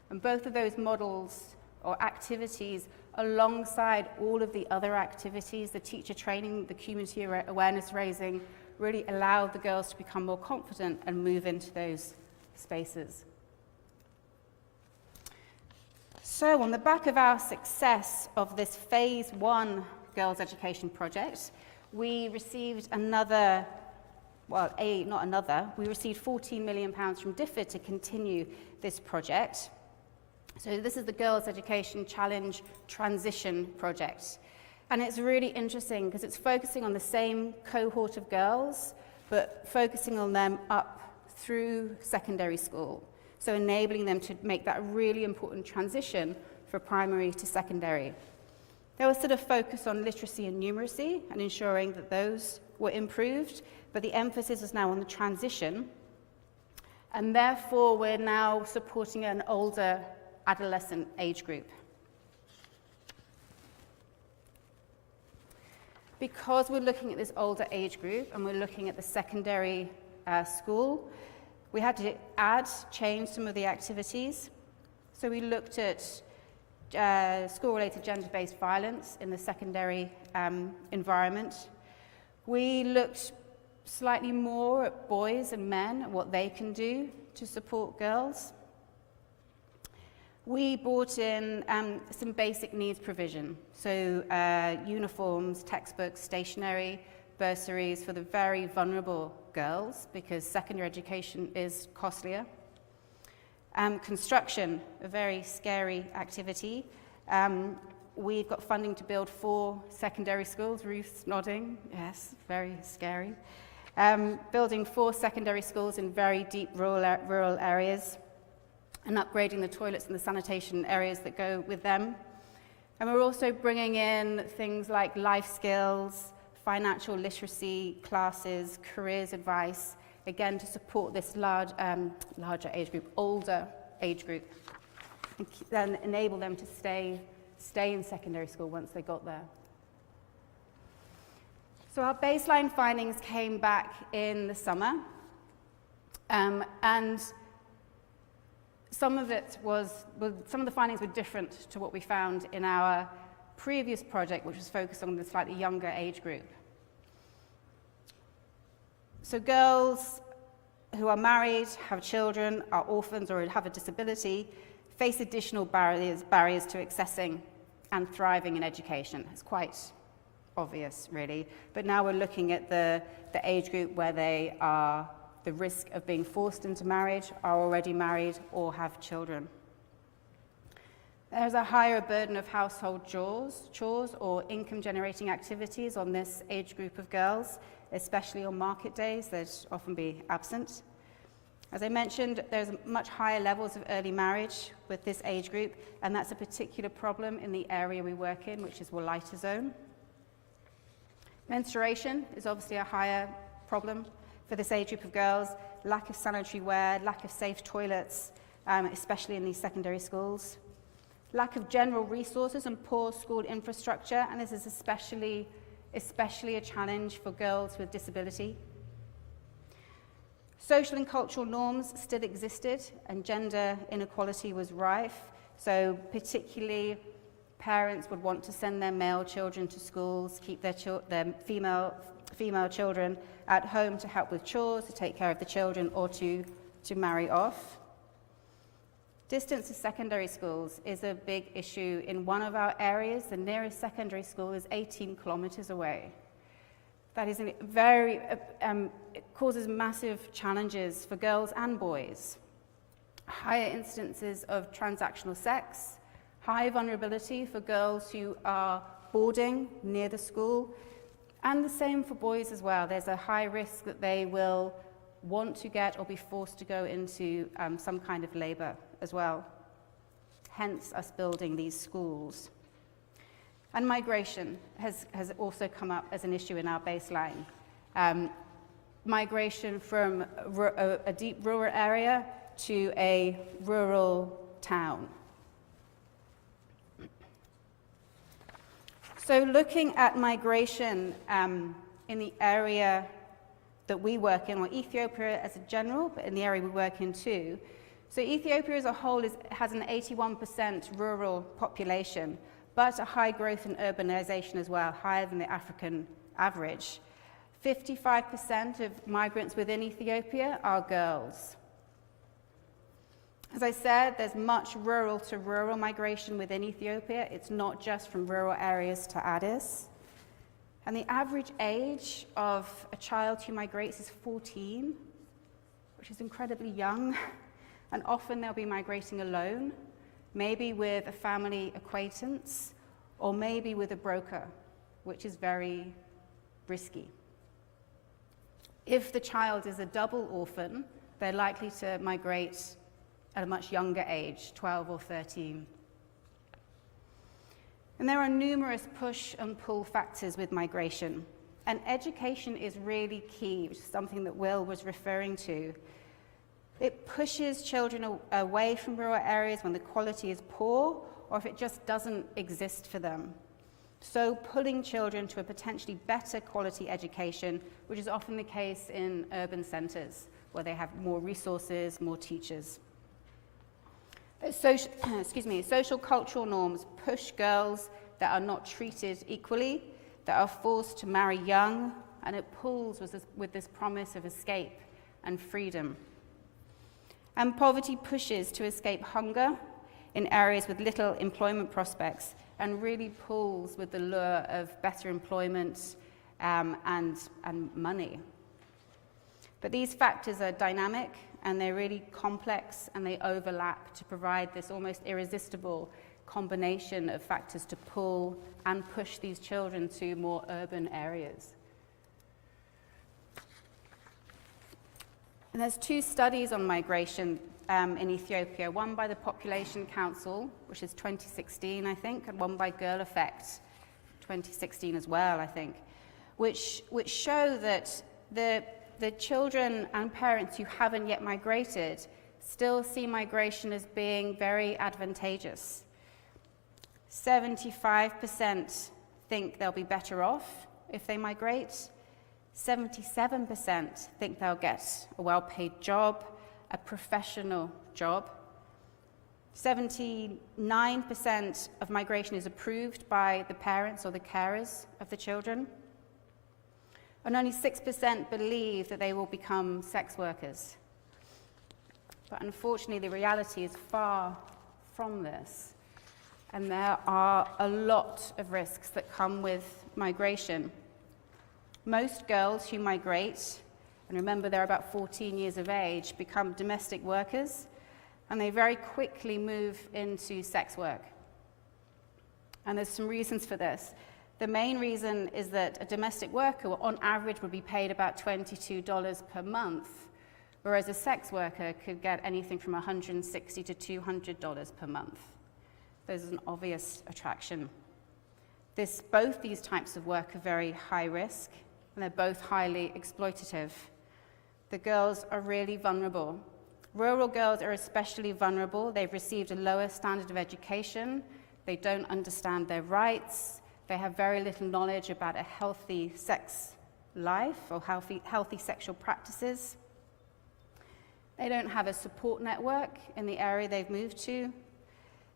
And both of those models or activities, alongside all of the other activities, the teacher training, the community awareness raising, really allowed the girls to become more confident and move into those spaces. So on the back of our success of this phase 1 girls' education project, we received we received £14 million from DFID to continue this project. So this is the Girls' Education Challenge Transition Project. And it's really interesting because it's focusing on the same cohort of girls, but focusing on them up through secondary school. So enabling them to make that really important transition for primary to secondary. There was sort of focus on literacy and numeracy and ensuring that those were improved, but the emphasis is now on the transition. And therefore, we're now supporting an older adolescent age group. Because we're looking at this older age group and we're looking at the secondary school, we had to change some of the activities. So we looked at school-related gender-based violence in the secondary environment. We looked slightly more at boys and men, and what they can do to support girls. We brought in some basic needs provision, so uniforms, textbooks, stationery, bursaries for the very vulnerable girls, because secondary education is costlier. Construction, a very scary activity. we've got funding to build 4 secondary schools. Ruth's nodding. Yes, very scary. Building 4 secondary schools in very deep rural areas and upgrading the toilets and the sanitation areas that go with them. And we're also bringing in things like life skills, financial literacy classes, careers advice, again to support this larger age group, older age group, and then enable them to stay in secondary school once they got there. So our baseline findings came back in the summer, and some of the findings were different to what we found in our previous project, which was focused on the slightly younger age group. So girls who are married, have children, are orphans, or have a disability face additional barriers to accessing and thriving in education. It's quite obvious, really. But now we're looking at the age group where they are the risk of being forced into marriage, are already married, or have children. There's a higher burden of household chores or income-generating activities on this age group of girls, especially on market days. They'd often be absent. As I mentioned, there's much higher levels of early marriage with this age group, and that's a particular problem in the area we work in, which is Wollita zone. Menstruation is obviously a higher problem for this age group of girls. Lack of sanitary wear, lack of safe toilets, especially in these secondary schools. Lack of general resources and poor school infrastructure, and this is especially a challenge for girls with disability. Social and cultural norms still existed, and gender inequality was rife. So particularly, parents would want to send their male children to schools, keep their female children at home to help with chores, to take care of the children, or to marry off. Distance to secondary schools is a big issue in one of our areas. The nearest secondary school is 18 kilometers away. That is it causes massive challenges for girls and boys. Higher instances of transactional sex, high vulnerability for girls who are boarding near the school, and the same for boys as well. There's a high risk that they will want to get or be forced to go into some kind of labor as well. Hence us building these schools. And migration has also come up as an issue in our baseline. Migration from a deep rural area to a rural town. So looking at migration in the area that we work in, or Ethiopia as a general, but in the area we work in too. So Ethiopia as a whole has an 81% rural population, but a high growth in urbanization as well, higher than the African average. 55% of migrants within Ethiopia are girls. As I said, there's much rural to rural migration within Ethiopia. It's not just from rural areas to Addis. And the average age of a child who migrates is 14, which is incredibly young. And often they'll be migrating alone, maybe with a family acquaintance, or maybe with a broker, which is very risky. If the child is a double orphan, they're likely to migrate at a much younger age, 12 or 13. And there are numerous push and pull factors with migration. And education is really key, which is something that Will was referring to. It pushes children away from rural areas when the quality is poor, or if it just doesn't exist for them. So pulling children to a potentially better quality education, which is often the case in urban centers, where they have more resources, more teachers. Social cultural norms push girls that are not treated equally, that are forced to marry young, and it pulls with this promise of escape and freedom. And poverty pushes to escape hunger in areas with little employment prospects, and really pulls with the lure of better employment and money. But these factors are dynamic, and they're really complex, and they overlap to provide this almost irresistible combination of factors to pull and push these children to more urban areas. And there's 2 studies on migration in Ethiopia, one by the Population Council, which is 2016, I think, and one by Girl Effect, 2016 as well, I think, which show that the children and parents who haven't yet migrated still see migration as being very advantageous. 75% think they'll be better off if they migrate. 77% think they'll get a well-paid job, a professional job. 79% of migration is approved by the parents or the carers of the children. And only 6% believe that they will become sex workers. But unfortunately, the reality is far from this. And there are a lot of risks that come with migration. Most girls who migrate, and remember they're about 14 years of age, become domestic workers, and they very quickly move into sex work. And there's some reasons for this. The main reason is that a domestic worker, on average, would be paid about $22 per month, whereas a sex worker could get anything from $160 to $200 per month. There's an obvious attraction. Both these types of work are very high risk, and they're both highly exploitative. The girls are really vulnerable. Rural girls are especially vulnerable. They've received a lower standard of education. They don't understand their rights. They have very little knowledge about a healthy sex life or healthy sexual practices. They don't have a support network in the area they've moved to.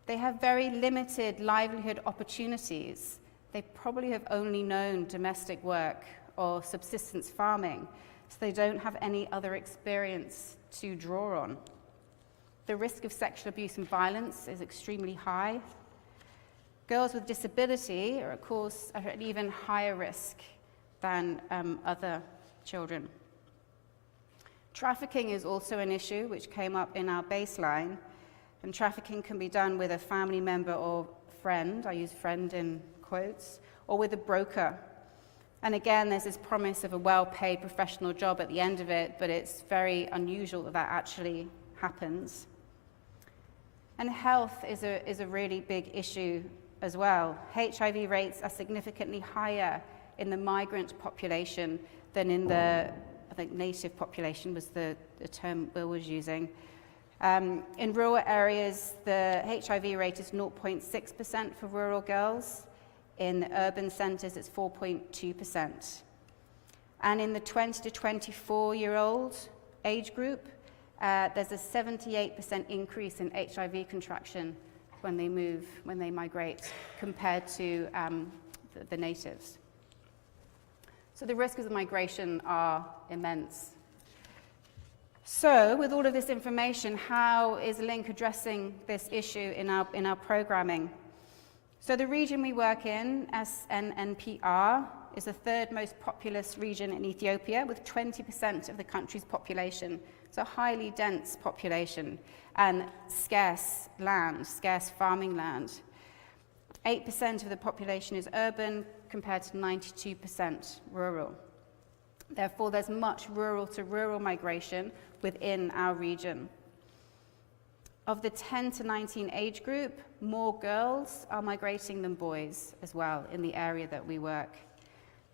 They have very limited livelihood opportunities. They probably have only known domestic work or subsistence farming, so they don't have any other experience to draw on. The risk of sexual abuse and violence is extremely high. Girls with disability are, of course, at an even higher risk than other children. Trafficking is also an issue which came up in our baseline, and trafficking can be done with a family member or friend, I use friend in quotes, or with a broker. And again, there's this promise of a well-paid professional job at the end of it, but it's very unusual that that actually happens. And health is a really big issue as well. HIV rates are significantly higher in the migrant population than in the, I think, native population was the term Will was using. In rural areas, the HIV rate is 0.6% for rural girls. In urban centres, it's 4.2%. And in the 20 to 24-year-old age group, there's a 78% increase in HIV contraction when they migrate, compared to the natives. So the risks of migration are immense. So with all of this information, how is Link addressing this issue in our programming? So the region we work in, SNNPR, is the 3rd most populous region in Ethiopia, with 20% of the country's population. It's a highly dense population and scarce land, scarce farming land. 8% of the population is urban compared to 92% rural. Therefore, there's much rural to rural migration within our region. Of the 10 to 19 age group, more girls are migrating than boys as well in the area that we work.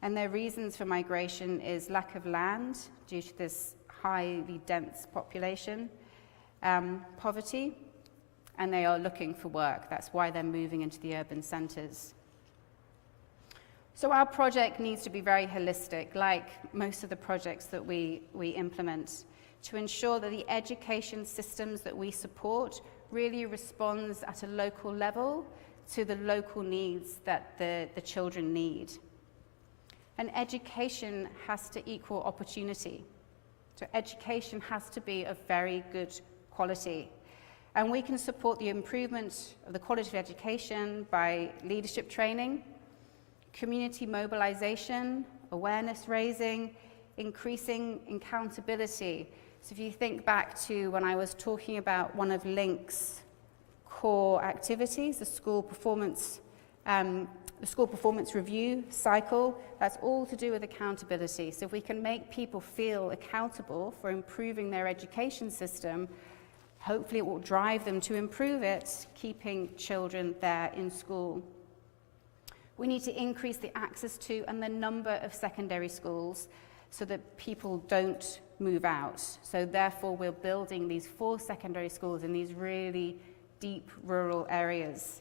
And their reasons for migration is lack of land due to this highly dense population, poverty, and they are looking for work. That's why they're moving into the urban centres. So our project needs to be very holistic, like most of the projects that we implement, to ensure that the education systems that we support really responds at a local level to the local needs that the children need. And education has to equal opportunity. So education has to be of very good quality. And we can support the improvement of the quality of education by leadership training, community mobilization, awareness raising, increasing accountability. So if you think back to when I was talking about one of Link's core activities, the school performance review cycle. That's all to do with accountability. So if we can make people feel accountable for improving their education system, hopefully it will drive them to improve it, keeping children there in school. We need to increase the access to and the number of secondary schools so that people don't move out. So therefore we're building these 4 secondary schools in these really deep rural areas.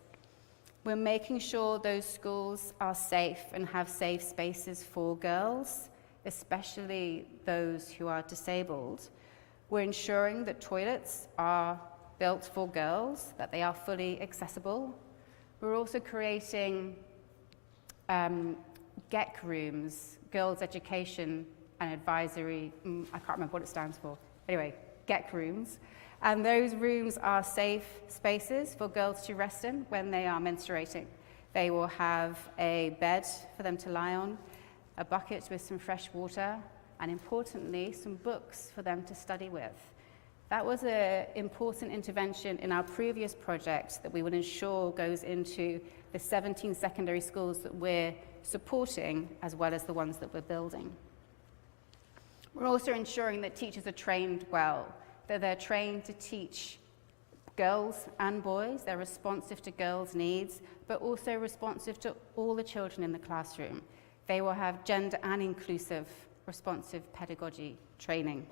We're making sure those schools are safe and have safe spaces for girls, especially those who are disabled. We're ensuring that toilets are built for girls, that they are fully accessible. We're also creating GEC rooms, Girls' Education and Advisory, I can't remember what it stands for. Anyway, GEC rooms. And those rooms are safe spaces for girls to rest in when they are menstruating. They will have a bed for them to lie on, a bucket with some fresh water, and importantly, some books for them to study with. That was an important intervention in our previous project that we would ensure goes into the 17 secondary schools that we're supporting, as well as the ones that we're building. We're also ensuring that teachers are trained well, that they're trained to teach girls and boys, they're responsive to girls' needs, but also responsive to all the children in the classroom. They will have gender and inclusive responsive pedagogy training.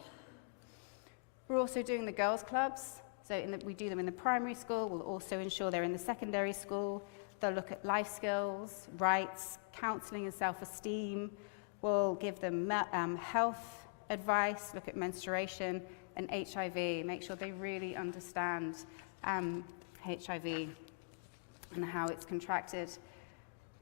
We're also doing the girls' clubs. So we do them in the primary school. We'll also ensure they're in the secondary school. They'll look at life skills, rights, counselling and self-esteem. We'll give them health advice, look at menstruation and HIV, make sure they really understand HIV and how it's contracted.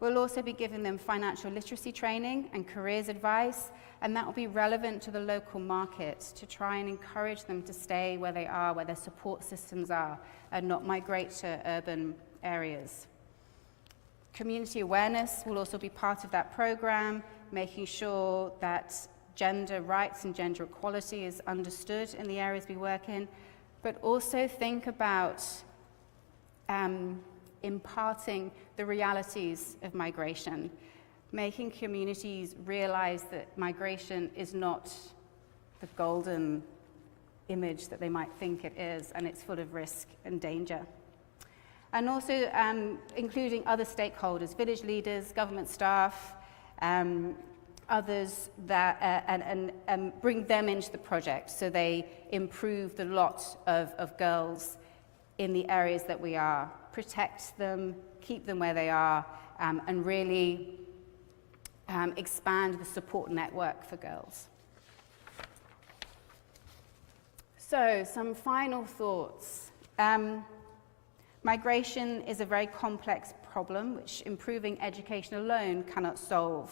We'll also be giving them financial literacy training and careers advice, and that will be relevant to the local market to try and encourage them to stay where they are, where their support systems are, and not migrate to urban areas. Community awareness will also be part of that program, making sure that gender rights and gender equality is understood in the areas we work in, but also think about imparting the realities of migration, making communities realize that migration is not the golden image that they might think it is, and it's full of risk and danger. And also including other stakeholders, village leaders, government staff, others that, and bring them into the project so they improve the lot of girls in the areas that we are, protect them, keep them where they are, and really expand the support network for girls. So, some final thoughts. Migration is a very complex problem which improving education alone cannot solve.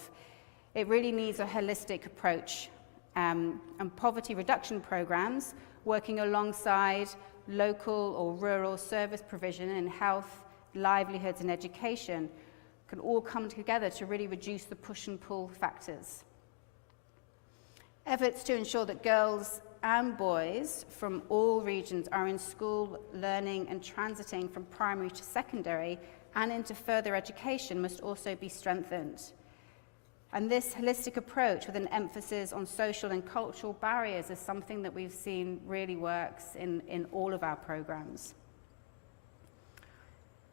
It really needs a holistic approach, and poverty reduction programs working alongside local or rural service provision in health, livelihoods and education can all come together to really reduce the push and pull factors. Efforts to ensure that girls and boys from all regions are in school learning and transiting from primary to secondary and into further education must also be strengthened. And this holistic approach with an emphasis on social and cultural barriers is something that we've seen really works in all of our programs.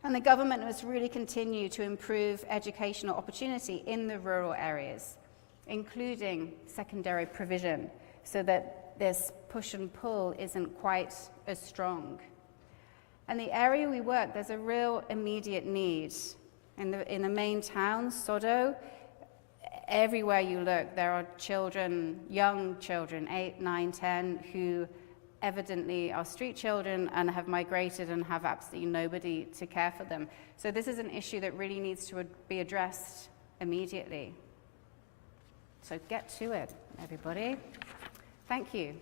And the government must really continue to improve educational opportunity in the rural areas, including secondary provision, so that this push and pull isn't quite as strong. And the area we work, there's a real immediate need. In the main towns, Sodo, everywhere you look, there are children, young children, 8, 9, 10, who evidently are street children and have migrated and have absolutely nobody to care for them. So this is an issue that really needs to be addressed immediately. So get to it, everybody. Thank you.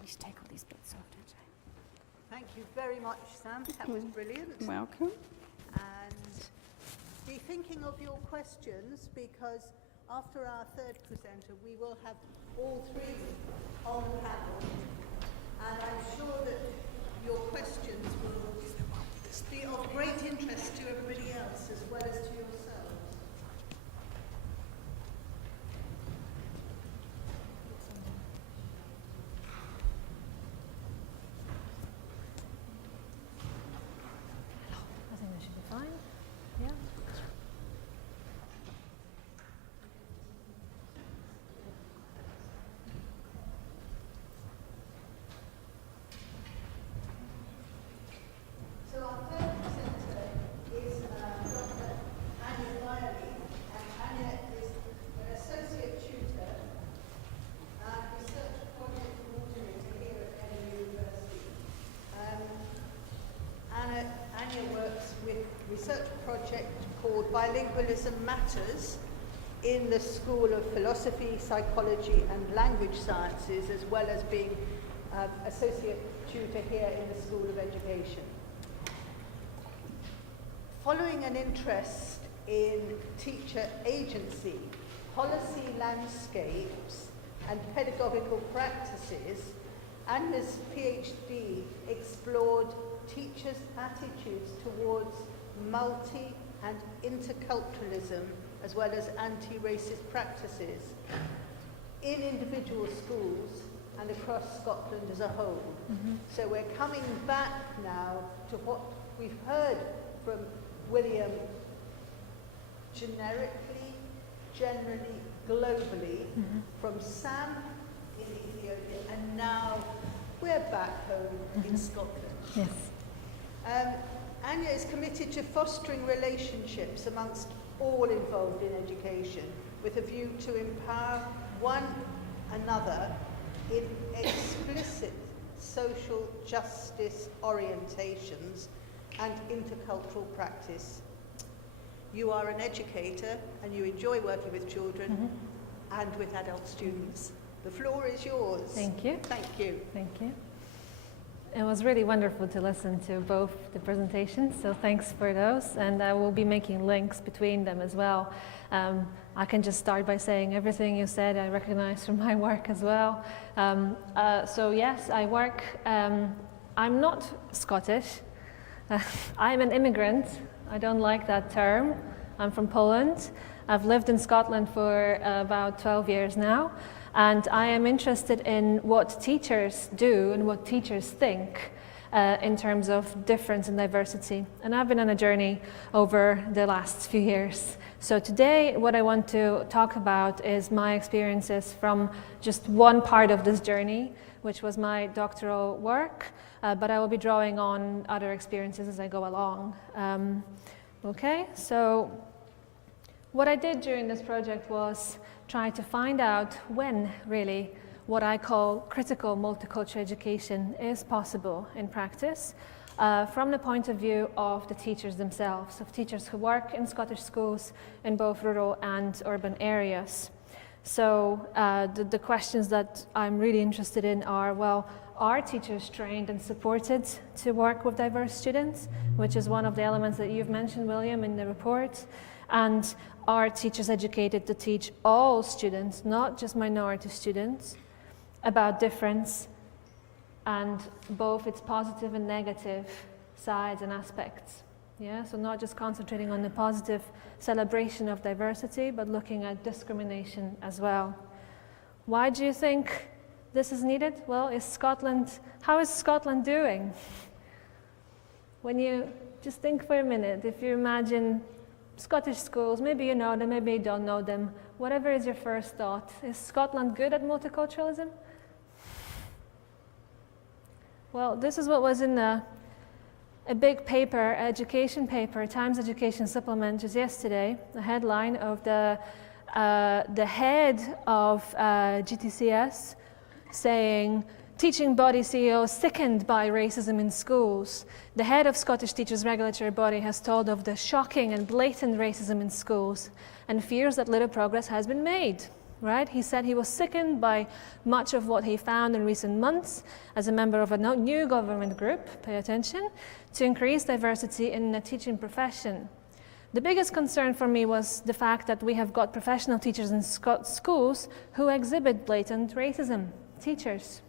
I should take all these bits off, don't I? Thank you very much, Sam. That was brilliant. Welcome. And be thinking of your questions, because after our third presenter, we will have all three on the panel, and I'm sure that your questions will be of great interest to everybody else as well as to yourselves. I think that should be fine. Yeah. So our third presenter is Dr. Anya Wiley, and Anya is an associate tutor and research project coordinator here at NU University. Anya works with a research project called Bilingualism Matters in the School of Philosophy, Psychology and Language Sciences, as well as being associate tutor here in the School of Education. Following an interest in teacher agency, policy landscapes and pedagogical practices, Anya's PhD explored teachers' attitudes towards multi- and interculturalism as well as anti-racist practices in individual schools and across Scotland as a whole. Mm-hmm. So we're coming back now to what we've heard from William generically, generally, globally, from Sam in Ethiopia, and now we're back home in Scotland. Yes. Anya is committed to fostering relationships amongst all involved in education with a view to empower one another in explicit social justice orientations and intercultural practice. You are an educator and you enjoy working with children and with adult students. The floor is yours. Thank you. Thank you. Thank you. It was really wonderful to listen to both the presentations, so thanks for those, and I will be making links between them as well. I can just start by saying everything you said I recognize from my work as well. So yes, I work, I'm not Scottish, I'm an immigrant. I don't like that term. I'm from Poland. I've lived in Scotland for about 12 years now. And I am interested in what teachers do and what teachers think in terms of difference and diversity. And I've been on a journey over the last few years. So today, what I want to talk about is my experiences from just one part of this journey, which was my doctoral work, but I will be drawing on other experiences as I go along. Okay, so what I did during this project was try to find out when really what I call critical multicultural education is possible in practice from the point of view of the teachers themselves, of teachers who work in Scottish schools in both rural and urban areas. So the questions that I'm really interested in are, well, are teachers trained and supported to work with diverse students, which is one of the elements that you've mentioned, William, in the report, and are teachers educated to teach all students, not just minority students, about difference and both its positive and negative sides and aspects? Yeah, so not just concentrating on the positive celebration of diversity, but looking at discrimination as well. Why do you think this is needed? Well, how is Scotland doing? When you just think for a minute, if you imagine Scottish schools, maybe you know them, maybe you don't know them, whatever is your first thought. Is Scotland good at multiculturalism? Well, this is what was in a big paper, education paper, Times Education Supplement just yesterday, the headline of the head of GTCS saying, teaching body CEO sickened by racism in schools. The head of Scottish Teachers Regulatory Body has told of the shocking and blatant racism in schools and fears that little progress has been made, right? He said he was sickened by much of what he found in recent months as a member of a new government group, pay attention, to increase diversity in the teaching profession. The biggest concern for me was the fact that we have got professional teachers in schools who exhibit blatant racism. Teachers.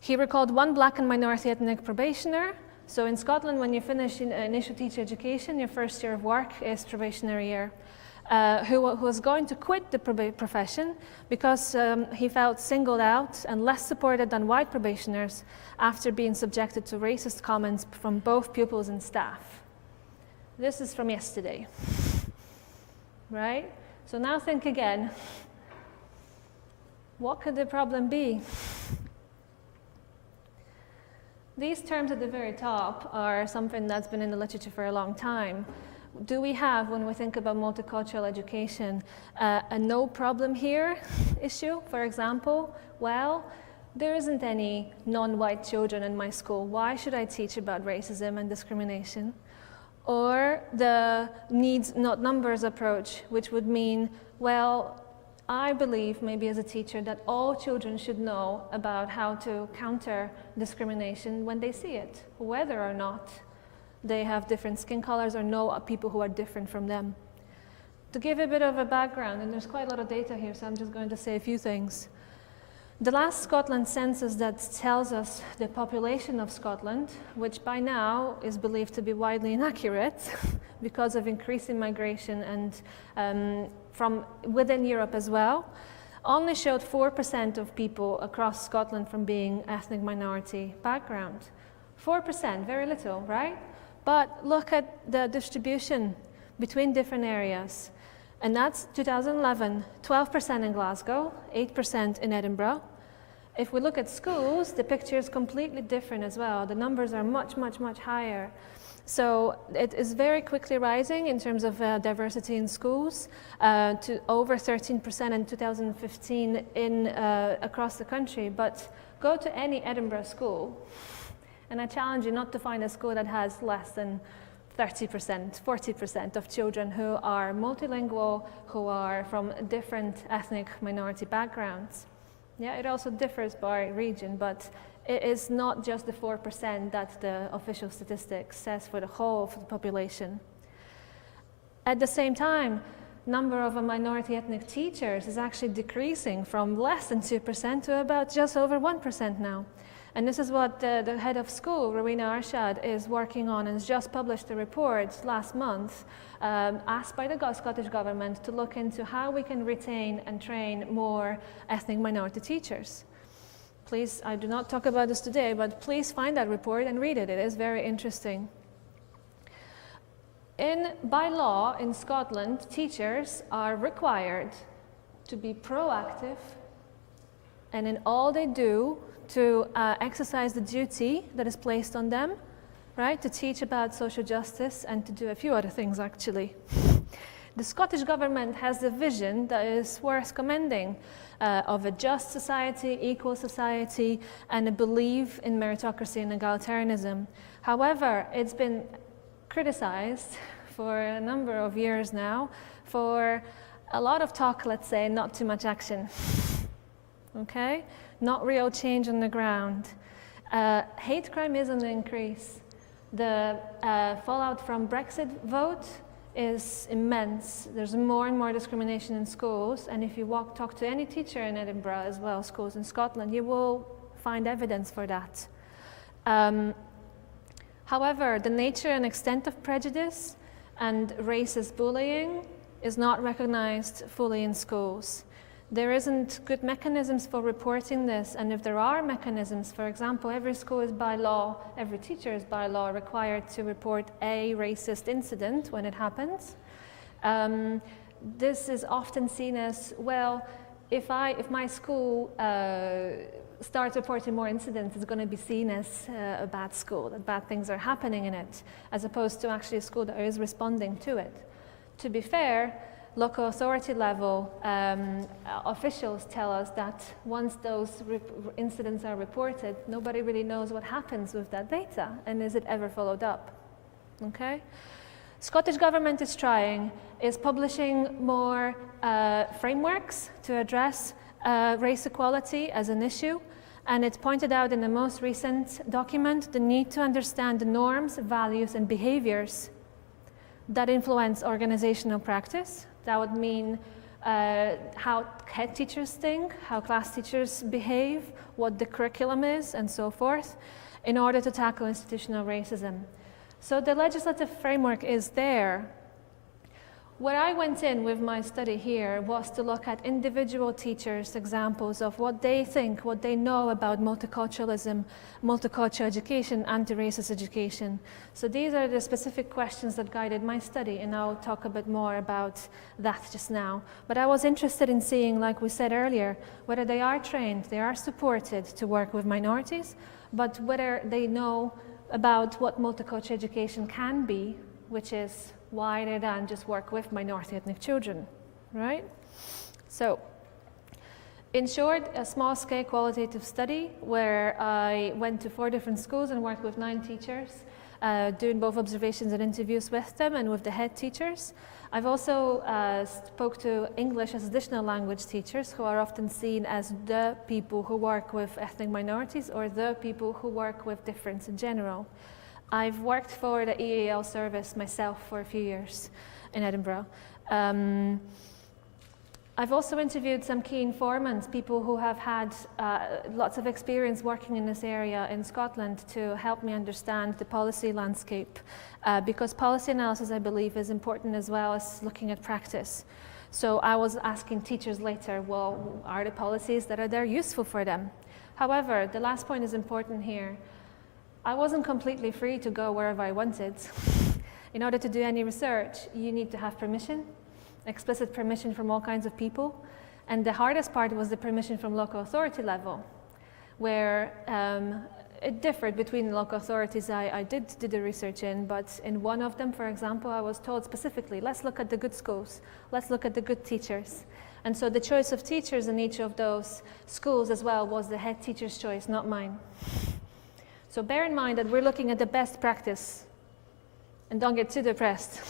He recalled one black and minority ethnic probationer. So in Scotland, when you finish initial teacher education, your first year of work is probationary year, who was going to quit the profession because he felt singled out and less supported than white probationers after being subjected to racist comments from both pupils and staff. This is from yesterday, right? So now think again. What could the problem be? These terms at the very top are something that's been in the literature for a long time. Do we have, when we think about multicultural education, a no problem here issue, for example? Well, there isn't any non-white children in my school. Why should I teach about racism and discrimination? Or the needs, not numbers approach, which would mean, well, I believe, maybe as a teacher, that all children should know about how to counter discrimination when they see it, whether or not they have different skin colors or know people who are different from them. To give a bit of a background, and there's quite a lot of data here, so I'm just going to say a few things. The last Scotland census that tells us the population of Scotland, which by now is believed to be widely inaccurate because of increasing migration and from within Europe as well, only showed 4% of people across Scotland from being ethnic minority background. 4%, very little, right? But look at the distribution between different areas. And that's 2011, 12% in Glasgow, 8% in Edinburgh. If we look at schools, the picture is completely different as well. The numbers are much, much, much higher. So it is very quickly rising in terms of diversity in schools to over 13% in 2015 across the country. But go to any Edinburgh school, and I challenge you not to find a school that has less than 30%, 40% of children who are multilingual, who are from different ethnic minority backgrounds. Yeah, it also differs by region, but it is not just the 4% that the official statistics says for the whole of the population. At the same time, number of minority ethnic teachers is actually decreasing from less than 2% to about just over 1% now. And this is what the head of school, Rowena Arshad, is working on and has just published a report last month asked by the Scottish Government to look into how we can retain and train more ethnic minority teachers. Please, I do not talk about this today, but please find that report and read it. It is very interesting. By law in Scotland, teachers are required to be proactive and in all they do to exercise the duty that is placed on them, right? To teach about social justice and to do a few other things, actually. The Scottish Government has a vision that is worth commending of a just society, equal society, and a belief in meritocracy and egalitarianism. However, it's been criticized for a number of years now for a lot of talk, let's say, not too much action. Okay? Not real change on the ground. Hate crime is on the increase. The fallout from Brexit vote is immense. There's more and more discrimination in schools, and if you talk to any teacher in Edinburgh as well, schools in Scotland, you will find evidence for that. However, the nature and extent of prejudice and racist bullying is not recognized fully in schools. There isn't good mechanisms for reporting this, and if there are mechanisms, for example, every school is by law, every teacher is by law required to report a racist incident when it happens. This is often seen as, well, if my school starts reporting more incidents, it's going to be seen as a bad school, that bad things are happening in it, as opposed to actually a school that is responding to it. To be fair, local authority level officials tell us that once those incidents are reported, nobody really knows what happens with that data and is it ever followed up. Okay? Scottish Government is publishing more frameworks to address race equality as an issue, and it pointed out in the most recent document the need to understand the norms, values, and behaviors that influence organizational practice. That would mean how head teachers think, how class teachers behave, what the curriculum is, and so forth, in order to tackle institutional racism. So the legislative framework is there. Where I went in with my study here was to look at individual teachers' examples of what they think, what they know about multiculturalism, multicultural education, anti-racist education. So these are the specific questions that guided my study, and I'll talk a bit more about that just now. But I was interested in seeing, like we said earlier, whether they are trained, they are supported to work with minorities, but whether they know about what multicultural education can be, which is wider than just work with minority ethnic children, right? So, in short, a small-scale qualitative study where I went to 4 different schools and worked with 9 teachers, doing both observations and interviews with them and with the head teachers. I've also spoke to English as additional language teachers, who are often seen as the people who work with ethnic minorities or the people who work with difference in general. I've worked for the EAL service myself for a few years in Edinburgh. I've also interviewed some key informants, people who have had lots of experience working in this area in Scotland, to help me understand the policy landscape, because policy analysis, I believe, is important as well as looking at practice. So I was asking teachers later, well, are the policies that are there useful for them? However, the last point is important here. I wasn't completely free to go wherever I wanted. In order to do any research, you need to have permission, explicit permission from all kinds of people. And the hardest part was the permission from local authority level, where it differed between the local authorities I did do the research in, but in one of them, for example, I was told specifically, let's look at the good schools, let's look at the good teachers. And so the choice of teachers in each of those schools as well was the head teacher's choice, not mine. So bear in mind that we're looking at the best practice, and don't get too depressed.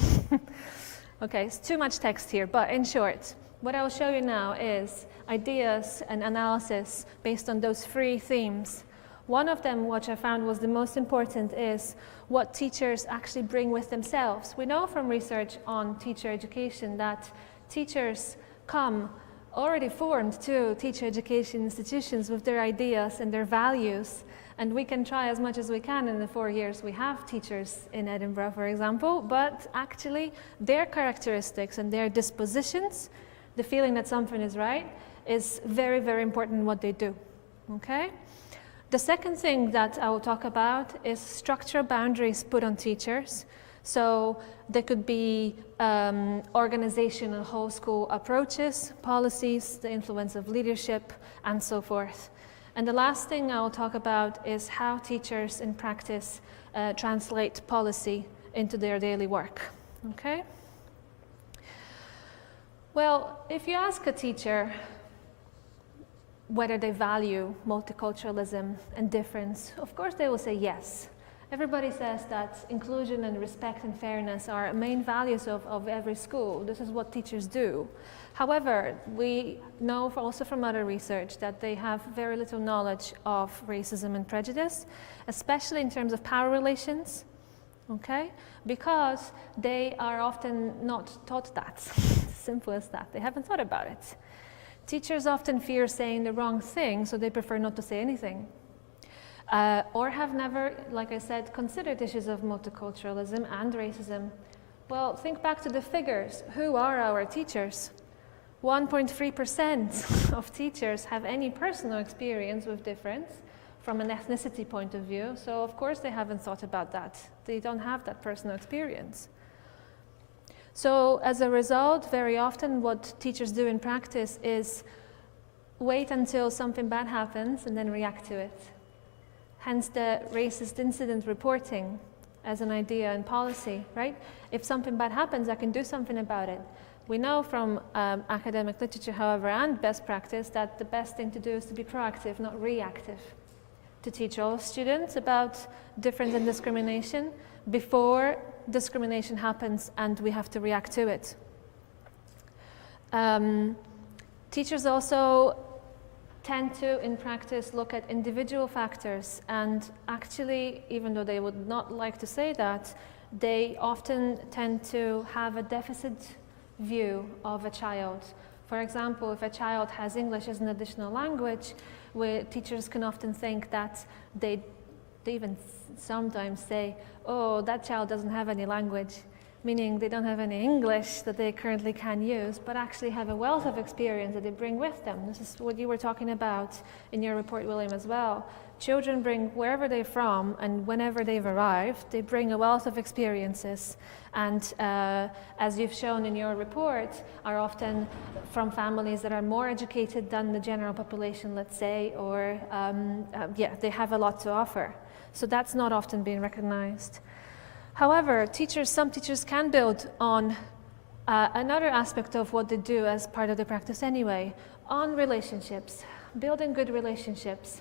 Okay, it's too much text here, but in short, what I'll show you now is ideas and analysis based on those 3 themes. One of them, which I found was the most important, is what teachers actually bring with themselves. We know from research on teacher education that teachers come already formed to teacher education institutions with their ideas and their values. And we can try as much as we can in the 4 years we have teachers in Edinburgh, for example, but actually their characteristics and their dispositions, the feeling that something is right, is very, very important in what they do, okay? The second thing that I will talk about is structural boundaries put on teachers. So there could be organization and whole school approaches, policies, the influence of leadership, and so forth. And the last thing I'll talk about is how teachers in practice translate policy into their daily work, okay? Well, if you ask a teacher whether they value multiculturalism and difference, of course they will say yes. Everybody says that inclusion and respect and fairness are main values of every school. This is what teachers do. However, we know also from other research that they have very little knowledge of racism and prejudice, especially in terms of power relations, okay? Because they are often not taught that. Simple as that. They haven't thought about it. Teachers often fear saying the wrong thing, so they prefer not to say anything. Or have never, like I said, considered issues of multiculturalism and racism. Well, think back to the figures. Who are our teachers? 1.3% of teachers have any personal experience with difference from an ethnicity point of view, so of course they haven't thought about that. They don't have that personal experience. So as a result, very often what teachers do in practice is wait until something bad happens and then react to it. Hence the racist incident reporting as an idea in policy, right? If something bad happens, I can do something about it. We know from academic literature, however, and best practice, that the best thing to do is to be proactive, not reactive. To teach all students about difference and discrimination before discrimination happens and we have to react to it. Teachers also tend to, in practice, look at individual factors, and actually, even though they would not like to say that, they often tend to have a deficit view of a child. For example, if a child has English as an additional language, where teachers can often think that they even sometimes say, oh, that child doesn't have any language, meaning they don't have any English that they currently can use, but actually have a wealth of experience that they bring with them. This is what you were talking about in your report, William, as well. Children bring, wherever they're from and whenever they've arrived, they bring a wealth of experiences. And as you've shown in your report, are often from families that are more educated than the general population, let's say, or they have a lot to offer. So that's not often being recognized. However, some teachers can build on another aspect of what they do as part of the practice anyway, on relationships, building good relationships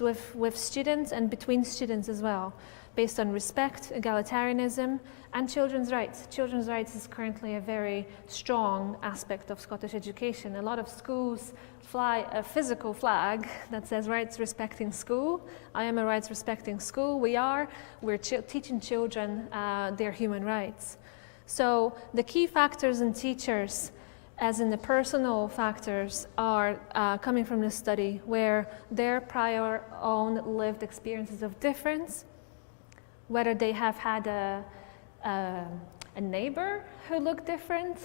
with students and between students as well, based on respect, egalitarianism, and children's rights. Children's rights is currently a very strong aspect of Scottish education. A lot of schools fly a physical flag that says rights respecting school. I am a rights respecting school. We're teaching children their human rights. So the key factors in teachers, as in the personal factors, are coming from this study, where their prior own lived experiences of difference, whether they have had a neighbor who looked different,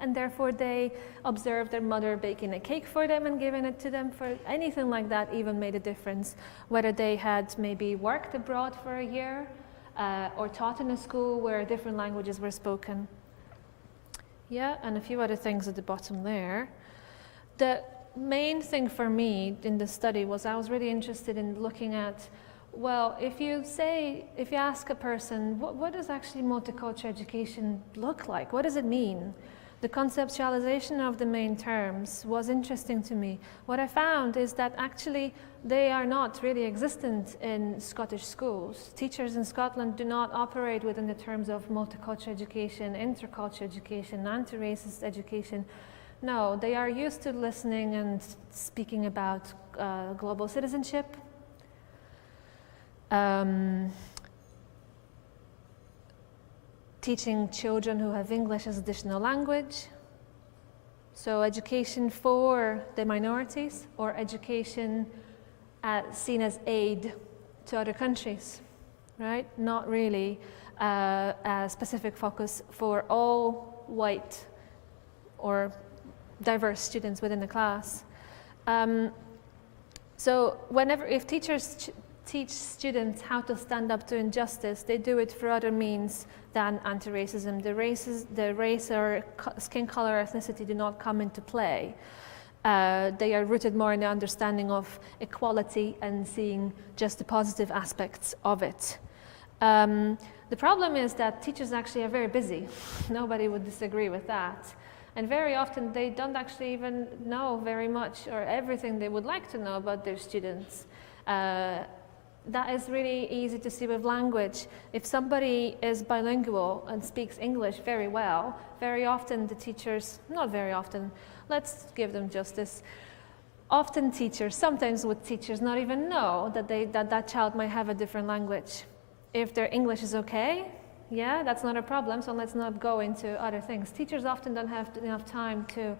and therefore they observed their mother baking a cake for them and giving it to them, for anything like that even made a difference. Whether they had maybe worked abroad for a year or taught in a school where different languages were spoken. Yeah, and a few other things at the bottom there. The main thing for me in the study was I was really interested in looking at, well, if you ask a person, what does actually multicultural education look like? What does it mean? The conceptualization of the main terms was interesting to me. What I found is that actually they are not really existent in Scottish schools. Teachers in Scotland do not operate within the terms of multicultural education, intercultural education, anti-racist education. No, they are used to listening and speaking about global citizenship, teaching children who have English as additional language. So education for the minorities, or education seen as aid to other countries, right? Not really a specific focus for all white or diverse students within the class. So if teachers teach students how to stand up to injustice, they do it through other means than anti-racism. The race or skin color, ethnicity do not come into play. They are rooted more in the understanding of equality and seeing just the positive aspects of it. The problem is that teachers actually are very busy. Nobody would disagree with that. And very often they don't actually even know very much or everything they would like to know about their students. That is really easy to see with language. If somebody is bilingual and speaks English very well, very often the teachers, not very often, let's give them justice. Often teachers, sometimes would teachers not even know that that child might have a different language. If their English is okay, yeah, that's not a problem, so let's not go into other things. Teachers often don't have enough time to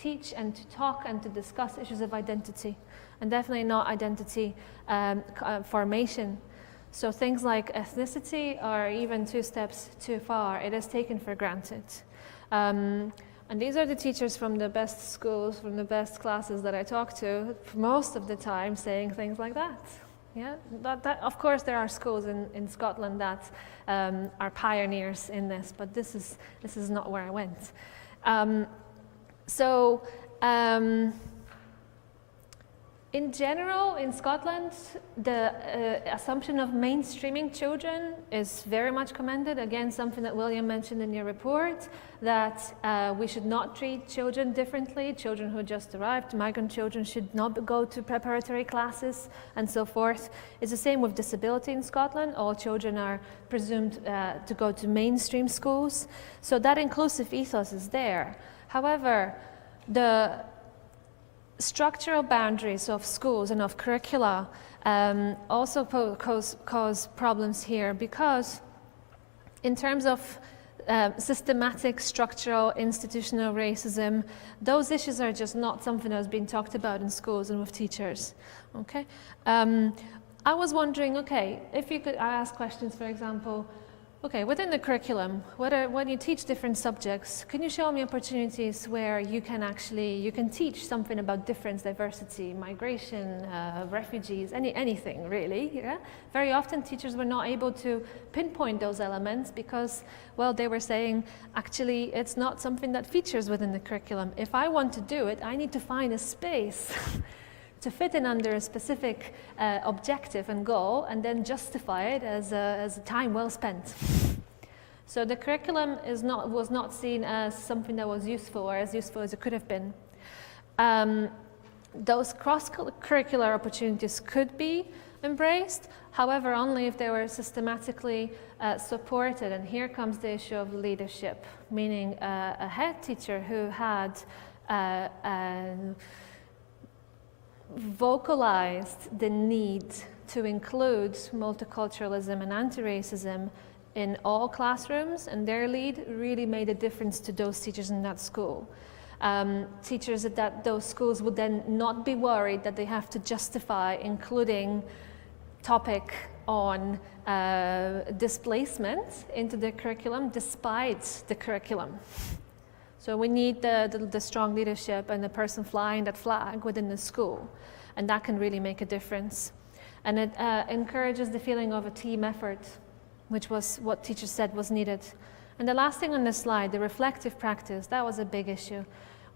teach and to talk and to discuss issues of identity, and definitely not identity formation. So things like ethnicity are even 2 steps too far. It is taken for granted. And these are the teachers from the best schools, from the best classes that I talk to, most of the time saying things like that. Yeah, of course there are schools in Scotland that are pioneers in this, but this is not where I went. In general, in Scotland, the assumption of mainstreaming children is very much commended. Again, something that William mentioned in your report, that we should not treat children differently. Children who just arrived, migrant children, should not go to preparatory classes and so forth. It's the same with disability in Scotland. All children are presumed to go to mainstream schools. So that inclusive ethos is there. However, the structural boundaries of schools and of curricula also cause problems here, because In terms of systematic, structural, institutional racism, those issues are just not something that has been talked about in schools and with teachers. Okay, I was wondering, okay, if you could ask questions, for example, okay, within the curriculum, when you teach different subjects, can you show me opportunities where you can teach something about difference, diversity, migration, refugees, anything really, yeah? Very often teachers were not able to pinpoint those elements because, well, they were saying, actually, it's not something that features within the curriculum. If I want to do it, I need to find a space to fit in under a specific objective and goal, and then justify it as a time well spent. So the curriculum was not seen as something that was useful or as useful as it could have been. Those cross-curricular opportunities could be embraced, however, only if they were systematically supported. And here comes the issue of leadership, meaning a head teacher who had vocalized the need to include multiculturalism and anti-racism in all classrooms, and their lead really made a difference to those teachers in that school. Teachers at those schools would then not be worried that they have to justify including topic on displacement into the curriculum despite the curriculum. So we need the strong leadership and the person flying that flag within the school, and that can really make a difference. And it encourages the feeling of a team effort, which was what teachers said was needed. And the last thing on this slide, the reflective practice, that was a big issue.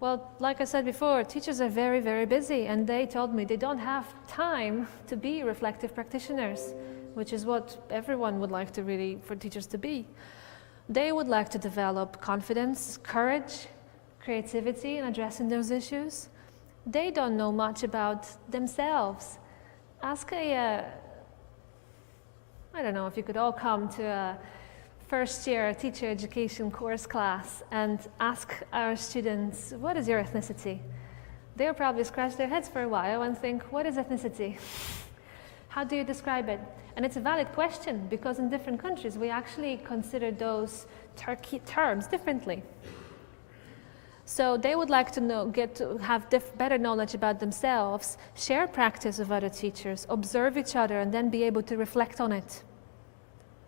Well, like I said before, teachers are very, very busy, and they told me they don't have time to be reflective practitioners, which is what everyone would like for teachers to be. They would like to develop confidence, courage, creativity in addressing those issues. They don't know much about themselves. Ask I don't know if you could all come to a first-year teacher education course class and ask our students, what is your ethnicity? They'll probably scratch their heads for a while and think, what is ethnicity? How do you describe it? And it's a valid question because in different countries we actually consider those terms differently. So they would like to have better knowledge about themselves, share practice with other teachers, observe each other, and then be able to reflect on it.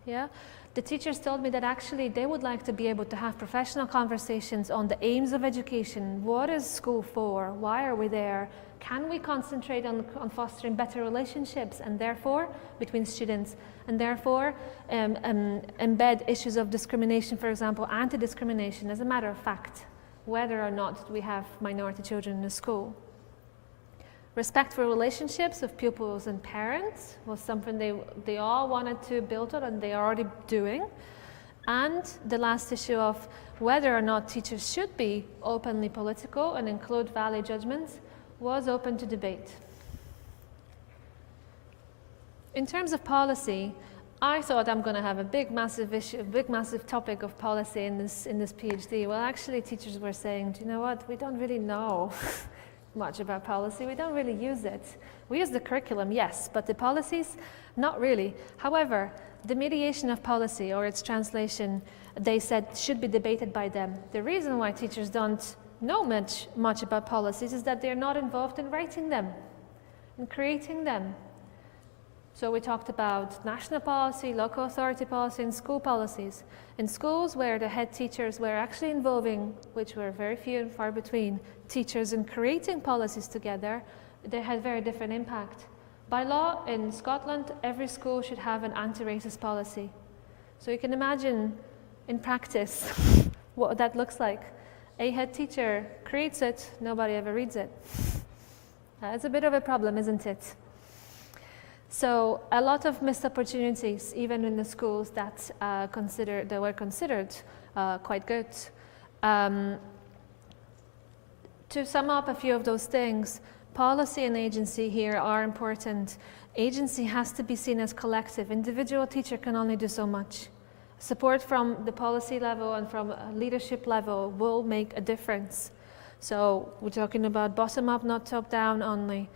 Yeah? The teachers told me that actually they would like to be able to have professional conversations on the aims of education. What is school for? Why are we there? Can we concentrate on fostering better relationships and therefore between students, and therefore embed issues of discrimination, for example, anti-discrimination as a matter of fact, whether or not we have minority children in the school. Respect for relationships with pupils and parents was something they all wanted to build on, and they are already doing. And the last issue of whether or not teachers should be openly political and include valid judgments was open to debate. In terms of policy, I thought I'm going to have a big massive topic of policy in this PhD. Well, actually teachers were saying, do you know what, we don't really know much about policy, we don't really use it. We use the curriculum, yes, but the policies, not really. However, the mediation of policy or its translation, they said should be debated by them. The reason why teachers don't know much about policies is that they're not involved in writing them, in creating them. So we talked about national policy, local authority policy, and school policies. In schools where the head teachers were actually involving, which were very few and far between, teachers in creating policies together, they had very different impact. By law in Scotland, every school should have an anti-racist policy. So you can imagine in practice what that looks like. A head teacher creates it, nobody ever reads it. It's a bit of a problem, isn't it? So a lot of missed opportunities, even in the schools that were considered quite good. To sum up a few of those things, policy and agency here are important. Agency has to be seen as collective. Individual teacher can only do so much. Support from the policy level and from a leadership level will make a difference. So we're talking about bottom up, not top down only.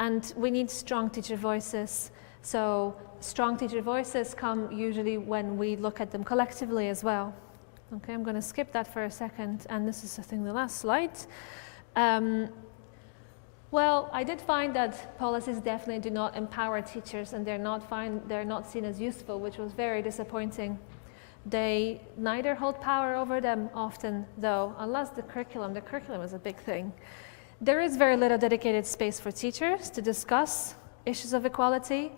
And we need strong teacher voices. So strong teacher voices come usually when we look at them collectively as well. Okay, I'm going to skip that for a second, and this is, I think, the last slide. Well, I did find that policies definitely do not empower teachers, and they're not seen as useful, which was very disappointing. They neither hold power over them often, though, unless the curriculum is a big thing. There is very little dedicated space for teachers to discuss issues of equality,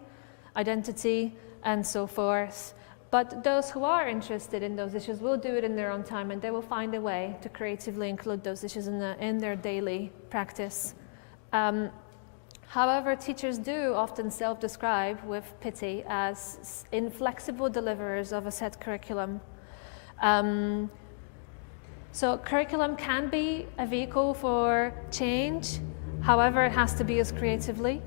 identity, and so forth. But those who are interested in those issues will do it in their own time, and they will find a way to creatively include those issues in their daily practice. However, teachers do often self-describe with pity as inflexible deliverers of a set curriculum. So curriculum can be a vehicle for change, however, it has to be used creatively.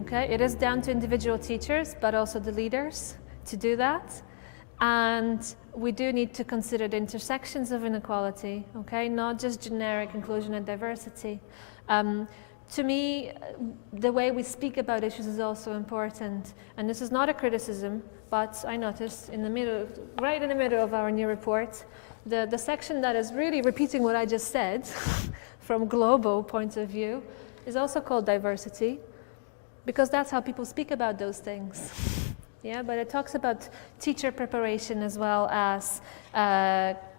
Okay? It is down to individual teachers, but also the leaders to do that. And we do need to consider the intersections of inequality, okay? Not just generic inclusion and diversity. To me, the way we speak about issues is also important. And this is not a criticism, but I noticed right in the middle of our new report, the section that is really repeating what I just said from global point of view is also called diversity, because that's how people speak about those things. Yeah, but it talks about teacher preparation as well as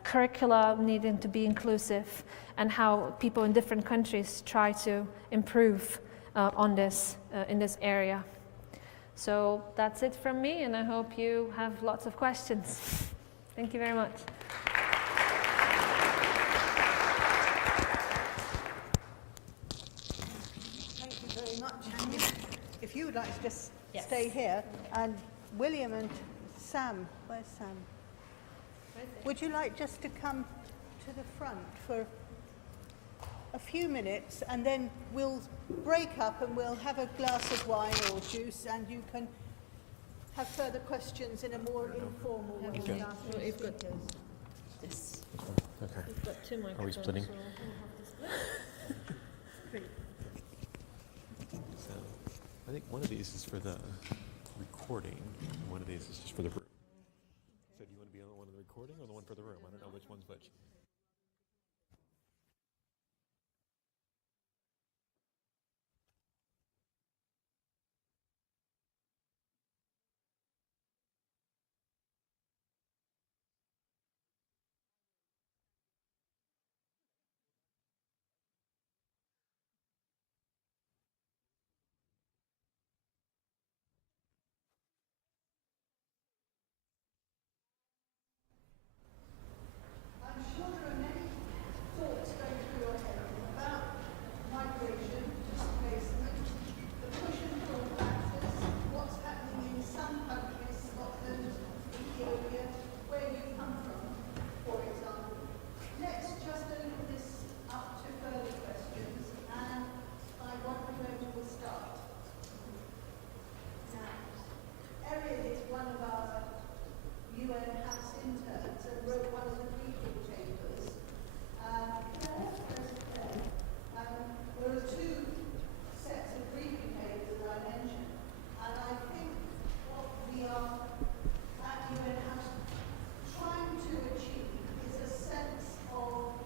curricula needing to be inclusive, and how people in different countries try to improve on this in this area. So that's it from me, and I hope you have lots of questions. Thank you very much. Thank you very much, Anya. If you would like to just stay here, and William and Sam, where's Sam? Would you like just to come to the front for a few minutes, and then we'll break up and we'll have a glass of wine or juice, and you can have further questions in a more informal way. Okay. Well, you've got this. Okay. You've got two microphones. Are we splitting? So we'll have this. So, I think one of these is for the recording, and one of these is just for the room. So do you want to be on the one of the recording or the one for the room? I don't know which one's which. I'm sure there are many thoughts going through your head about migration, displacement, the push and pull factors, what's happening in some countries, Scotland, Ethiopia, where you come from, for example. Let's just open this up to further questions, and I wonder where we will start. Now, Erin is one of our UN House interns and wrote one of the briefing papers. There are two sets of briefing papers that I mentioned, and I think what we are at UN House trying to achieve is a sense of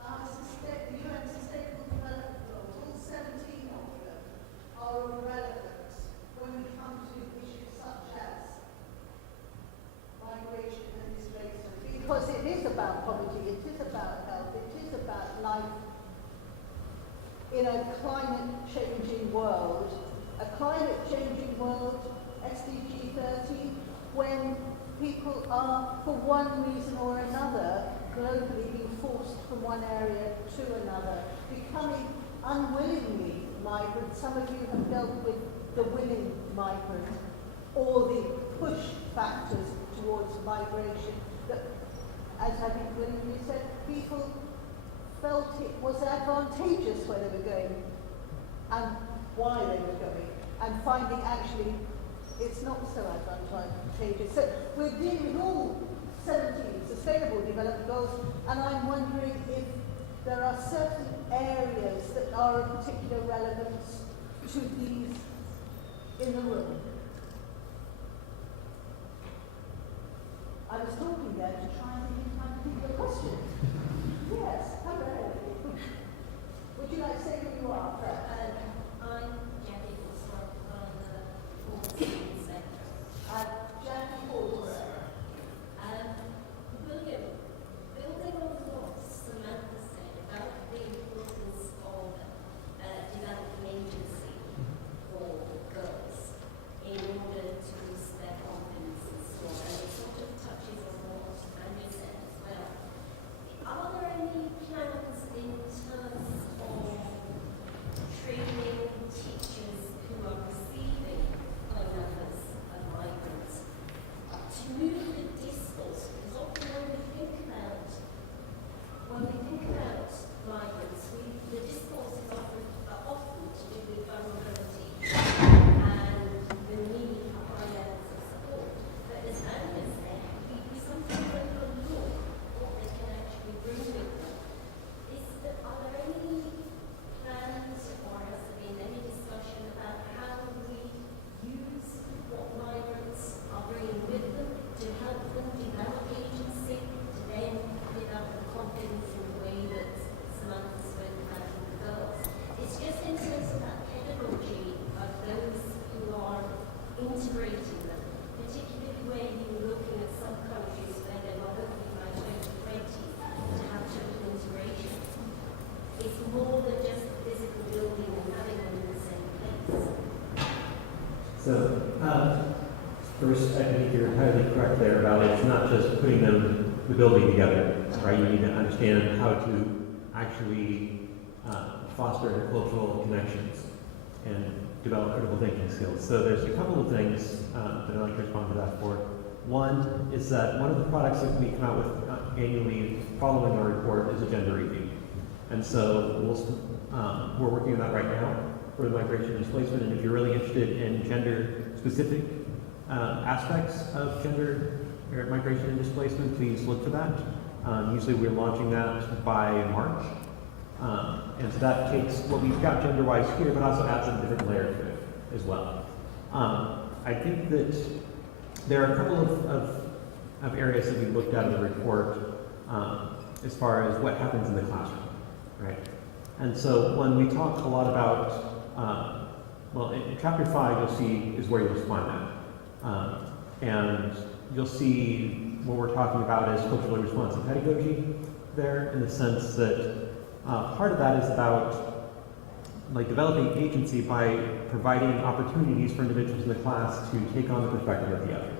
our UN Sustainable Development Goals. All 17 of them are of relevance when we come to issues such as migration and displacement, because it is about poverty, it is about health, it is about life in a climate-changing world. A climate-changing world, SDG 30, when people are, for one reason or another, globally being forced from one area to another, becoming unwillingly migrants. Some of you have dealt with the willing migrant, or the push factors towards migration, that, as I think William, you said, people felt it was advantageous where they were going and why they were going, and finding actually it's not so advantageous. So we're dealing with all 17 Sustainable Development Goals, and I'm wondering if there are certain areas that are of particular relevance to these in the room. there to try and think of a question. Yes, hello. Would you like to say who you are, Fred? I'm Jackie Forsworth from the Paterson sector. Jackie Paterson. Building on what Samantha said about the importance of developing agency for girls in order to boost their confidence and so on, and it sort of touches on what Andrew said as well. Are there any plans in terms of training teachers who are receiving high numbers of migrants to move the discourse? Because often when we think about migrants, the discourse is often to do with vulnerability and the need for high levels of support. But as Anna said, we sometimes overlook what they can actually bring with them. Are there any plans or has there been any discussion about how we use what migrants are bringing with them to help them develop agency, to then develop the confidence in the way that Samantha spoke about in the girls? It's just in terms of that pedagogy of those who are integrating them, particularly where you're looking at some countries where they were hoping by 2020 to have total integration. It's more than just the physical building and having them in the same place. So, first, I think you're entirely correct there about it's not just putting the building together, right? You need to understand how to actually foster intercultural connections and develop critical thinking skills. So there's a couple of things that I'd like to respond to that for. One is that one of the products that we come out with annually following our report is a gender review. And so we're working on that right now for the migration and displacement. And if you're really interested in gender-specific aspects of gender or migration and displacement, please look for that. Usually we're launching that by March. And so that takes what we've got gender-wise here, but also adds a different layer to it as well. I think that there are a couple of areas that we looked at in the report as far as what happens in the classroom. Right. And so when we talk a lot about, well, in chapter 5, you'll see is where you'll find that. And you'll see what we're talking about as culturally responsive pedagogy there, in the sense that part of that is about like developing agency by providing opportunities for individuals in the class to take on the perspective of the other.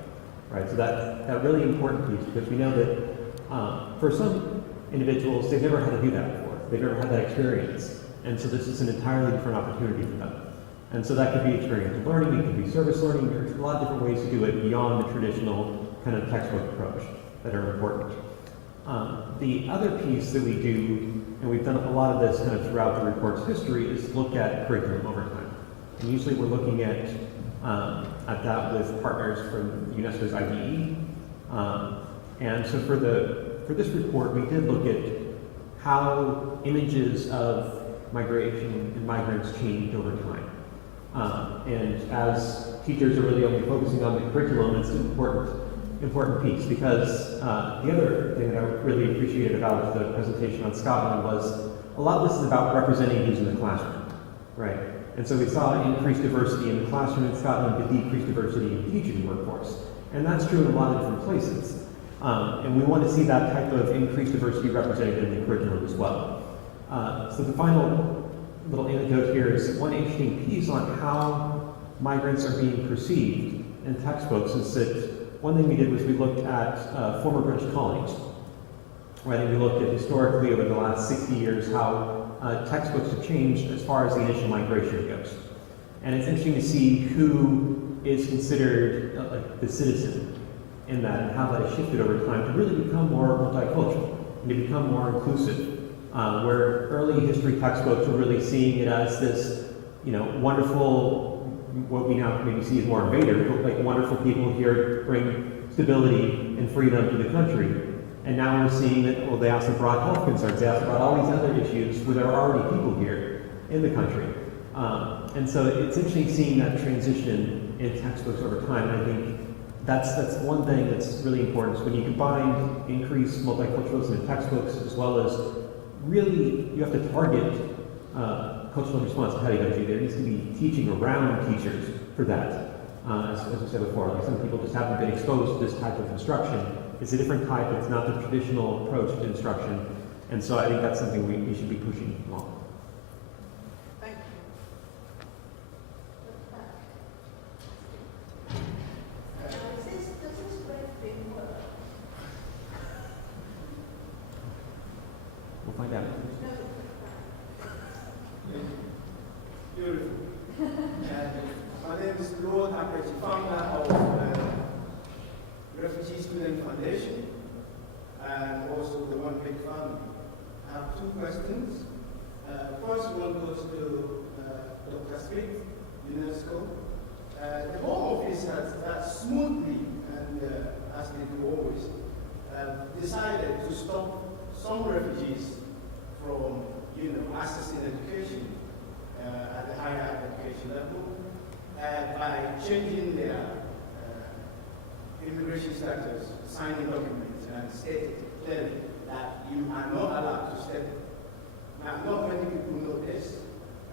Right. So that really important piece, because we know that for some individuals, they've never had to do that before. They've never had that experience. And so this is an entirely different opportunity for them. And so that could be experiential learning, it could be service learning, there's a lot of different ways to do it beyond the traditional kind of textbook approach that are important. The other piece that we do, and we've done a lot of this kind of throughout the report's history, is look at curriculum over time. And usually we're looking at that with partners from UNESCO's IDE. And so for this report, we did look at how images of migration and migrants changed over time. And as teachers are really only focusing on the curriculum, it's an important piece, because the other thing that I really appreciated about the presentation on Scotland was a lot of this is about representing who's in the classroom, right? And so we saw increased diversity in the classroom in Scotland, but decreased diversity in the teaching workforce. And that's true in a lot of different places. And we want to see that type of increased diversity represented in the curriculum as well. So the final little anecdote here is one interesting piece on how migrants are being perceived in textbooks is that one thing we did was we looked at former British colonies. Right, and we looked at historically over the last 60 years how textbooks have changed as far as the initial migration goes. And it's interesting to see who is considered the citizen in that, and how that has shifted over time to really become more multicultural and to become more inclusive. Where early history textbooks were really seeing it as this, wonderful, what we now maybe see as more invader, but like wonderful people here to bring stability and freedom to the country. And now we're seeing that, well, they also brought health concerns, they also brought all these other issues where there are already people here in the country. And so it's interesting seeing that transition in textbooks over time. And I think That's one thing that's really important. So when you combine increased multiculturalism in textbooks as well as really you have to target cultural response to pedagogy. There needs to be teaching around teachers for that. As we said before, like some people just haven't been exposed to this type of instruction. It's a different type, it's not the traditional approach to instruction. And so I think that's something we should be pushing along. Thank you. Does this red thing work? We'll find out. Beautiful. My name is Lord Hakechi, founder of Refugee Student Foundation and also the One Big Family. I have two questions. First one goes to Dr. Smith, UNESCO. The Home Office has smoothly, and as they do always, decided to stop some refugees from accessing education at the higher education level by changing their immigration status, signing documents, and stating clearly that you are not allowed to study. Now, not many people know this.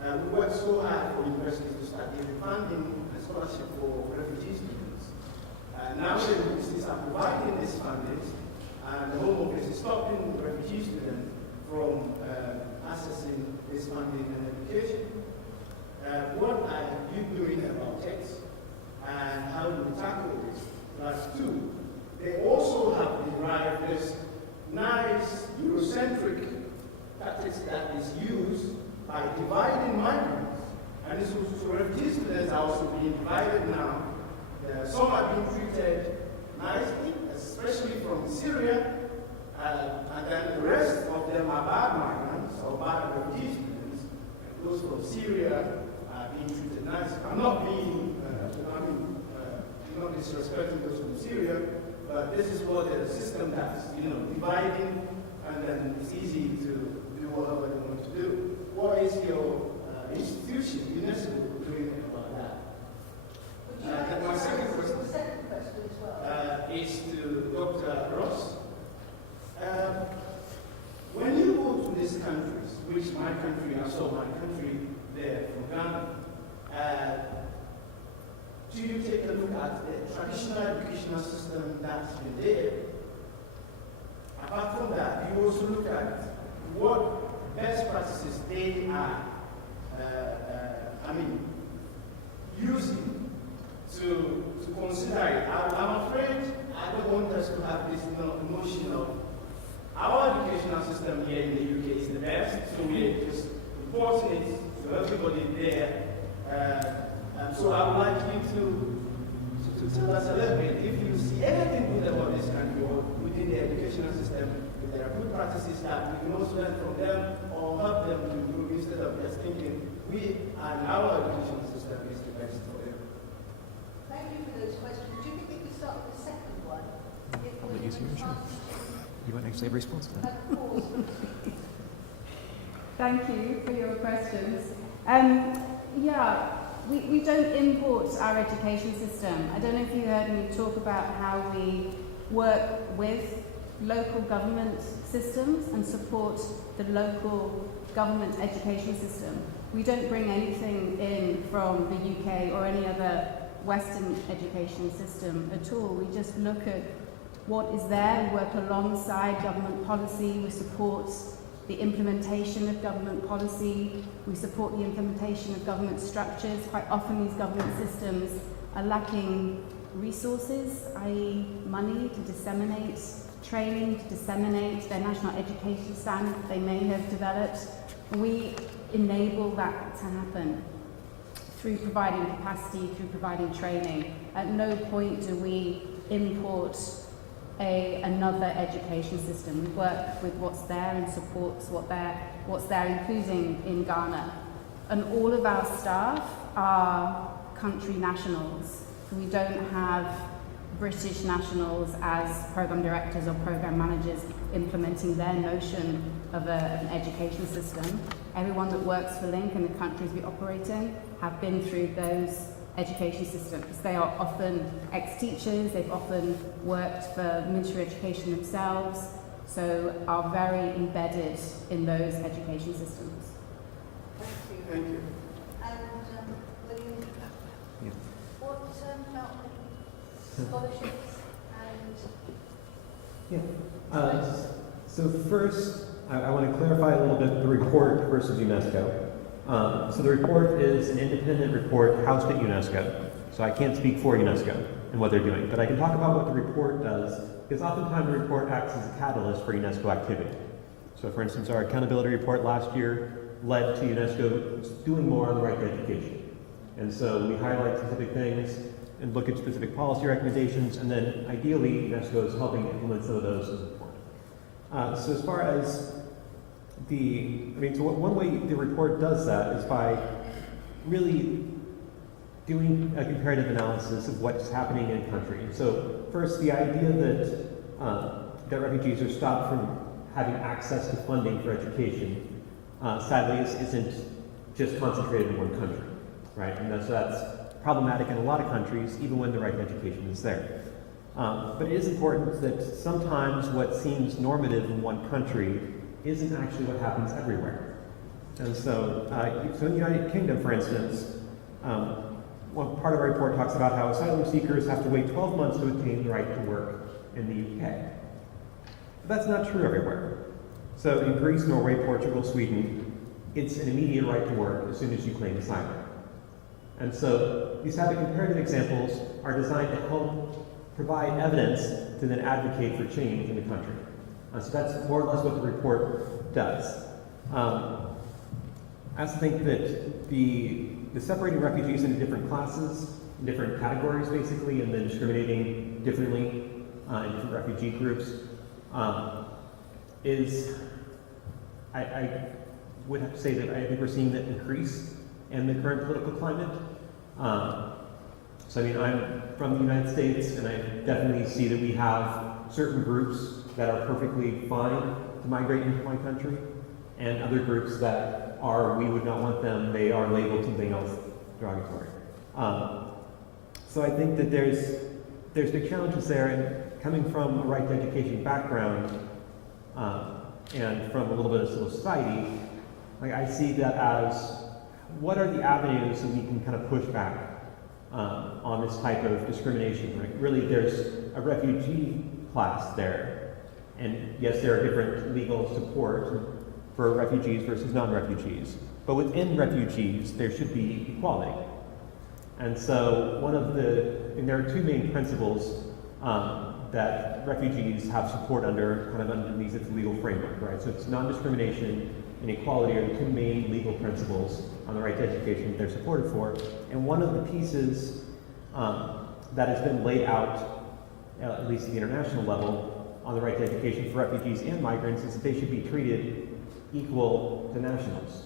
We worked so hard for universities to start giving funding and scholarship for refugee students. Now the universities are providing these fundings, and the Home Office is stopping refugee students from accessing this funding and education. What are you doing about it, and how do we tackle this? Plus two, they also have derived this nice Eurocentric tactics that is used by dividing migrants. And this was, so refugee students are also being divided now. Some are being treated nicely, especially from Syria, and then the rest of them are bad migrants or bad refugee students. And those from Syria are being treated nicely. I'm not being, not disrespecting those from Syria, but this is what the system does, dividing, and then it's easy to do whatever they want to do. What is your institution, UNESCO, doing about that? My second question as well. Is to Dr. Ross. When you go to these countries, which my country, I saw my country there from Ghana, do you take a look at the traditional educational system that's been there? Apart from that, you also look at what best practices they are using to consider it. I'm afraid I don't want us to have this notion of our educational system here in the UK is the best, so we're just importing it to everybody there. So I would like you to tell us a little bit if you see anything good about this country or within the educational system, if there are good practices that we can also learn from them or help them to improve instead of just thinking we and our educational system is the best for them. Thank you for those questions. Do you think we could start with the second one? You want to actually have a response to that? Thank you for your questions. We don't import our education system. I don't know if you heard me talk about how we work with local government systems and support the local government education system. We don't bring anything in from the UK or any other Western education system at all. We just look at what is there, we work alongside government policy, we support the implementation of government policy, we support the implementation of government structures. Quite often these government systems are lacking resources, i.e. money to disseminate, training to disseminate their national education standards they may have developed. We enable that to happen through providing capacity, through providing training. At no point do we import another education system. We work with what's there and supports what's there, including in Ghana. And all of our staff are country nationals. So we don't have British nationals as program directors or program managers implementing their notion of an education system. Everyone that works for Link in the countries we operate in have been through those education system, because they are often ex-teachers, they've often worked for Ministry of Education themselves, so are very embedded in those education systems. Thank you. And William, Yeah. what about the scholarships and So first, I want to clarify a little bit the report versus UNESCO. So the report is an independent report housed at UNESCO. So I can't speak for UNESCO and what they're doing, but I can talk about what the report does, because oftentimes the report acts as a catalyst for UNESCO activity. So for instance, our accountability report last year led to UNESCO doing more on the right to education. And so we highlight specific things and look at specific policy recommendations, and then ideally UNESCO is helping implement some of those as important. So as far as one way the report does that is by really doing a comparative analysis of what's happening in a country. So first, the idea that refugees are stopped from having access to funding for education, sadly, isn't just concentrated in one country, right? And so that's problematic in a lot of countries, even when the right to education is there. But it is important that sometimes what seems normative in one country isn't actually what happens everywhere. And so, in the United Kingdom, for instance, one part of our report talks about how asylum seekers have to wait 12 months to attain the right to work in the UK. But that's not true everywhere. So in Greece, Norway, Portugal, Sweden, it's an immediate right to work as soon as you claim asylum. And so these type of comparative examples are designed to help provide evidence to then advocate for change in the country. So that's more or less what the report does. I also think that the separating refugees into different classes, different categories basically, and then discriminating differently in different refugee groups I would have to say that I think we're seeing that increase in the current political climate. So I mean, I'm from the United States, and I definitely see that we have certain groups that are perfectly fine to migrate into my country, and other groups that we would not want them, they are labeled something else derogatory. So I think that there's big challenges there, and coming from a right to education background, and from a little bit of civil society, like I see that as what are the avenues that we can kind of push back on this type of discrimination, right? Really, there's a refugee class there, and yes, there are different legal support for refugees versus non-refugees, but within refugees, there should be equality. And so there are two main principles that refugees have support under, kind of underneath its legal framework, right? So it's non-discrimination and equality are the two main legal principles on the right to education that they're supported for. And one of the pieces that has been laid out, at least at the international level, on the right to education for refugees and migrants is that they should be treated equal to nationals.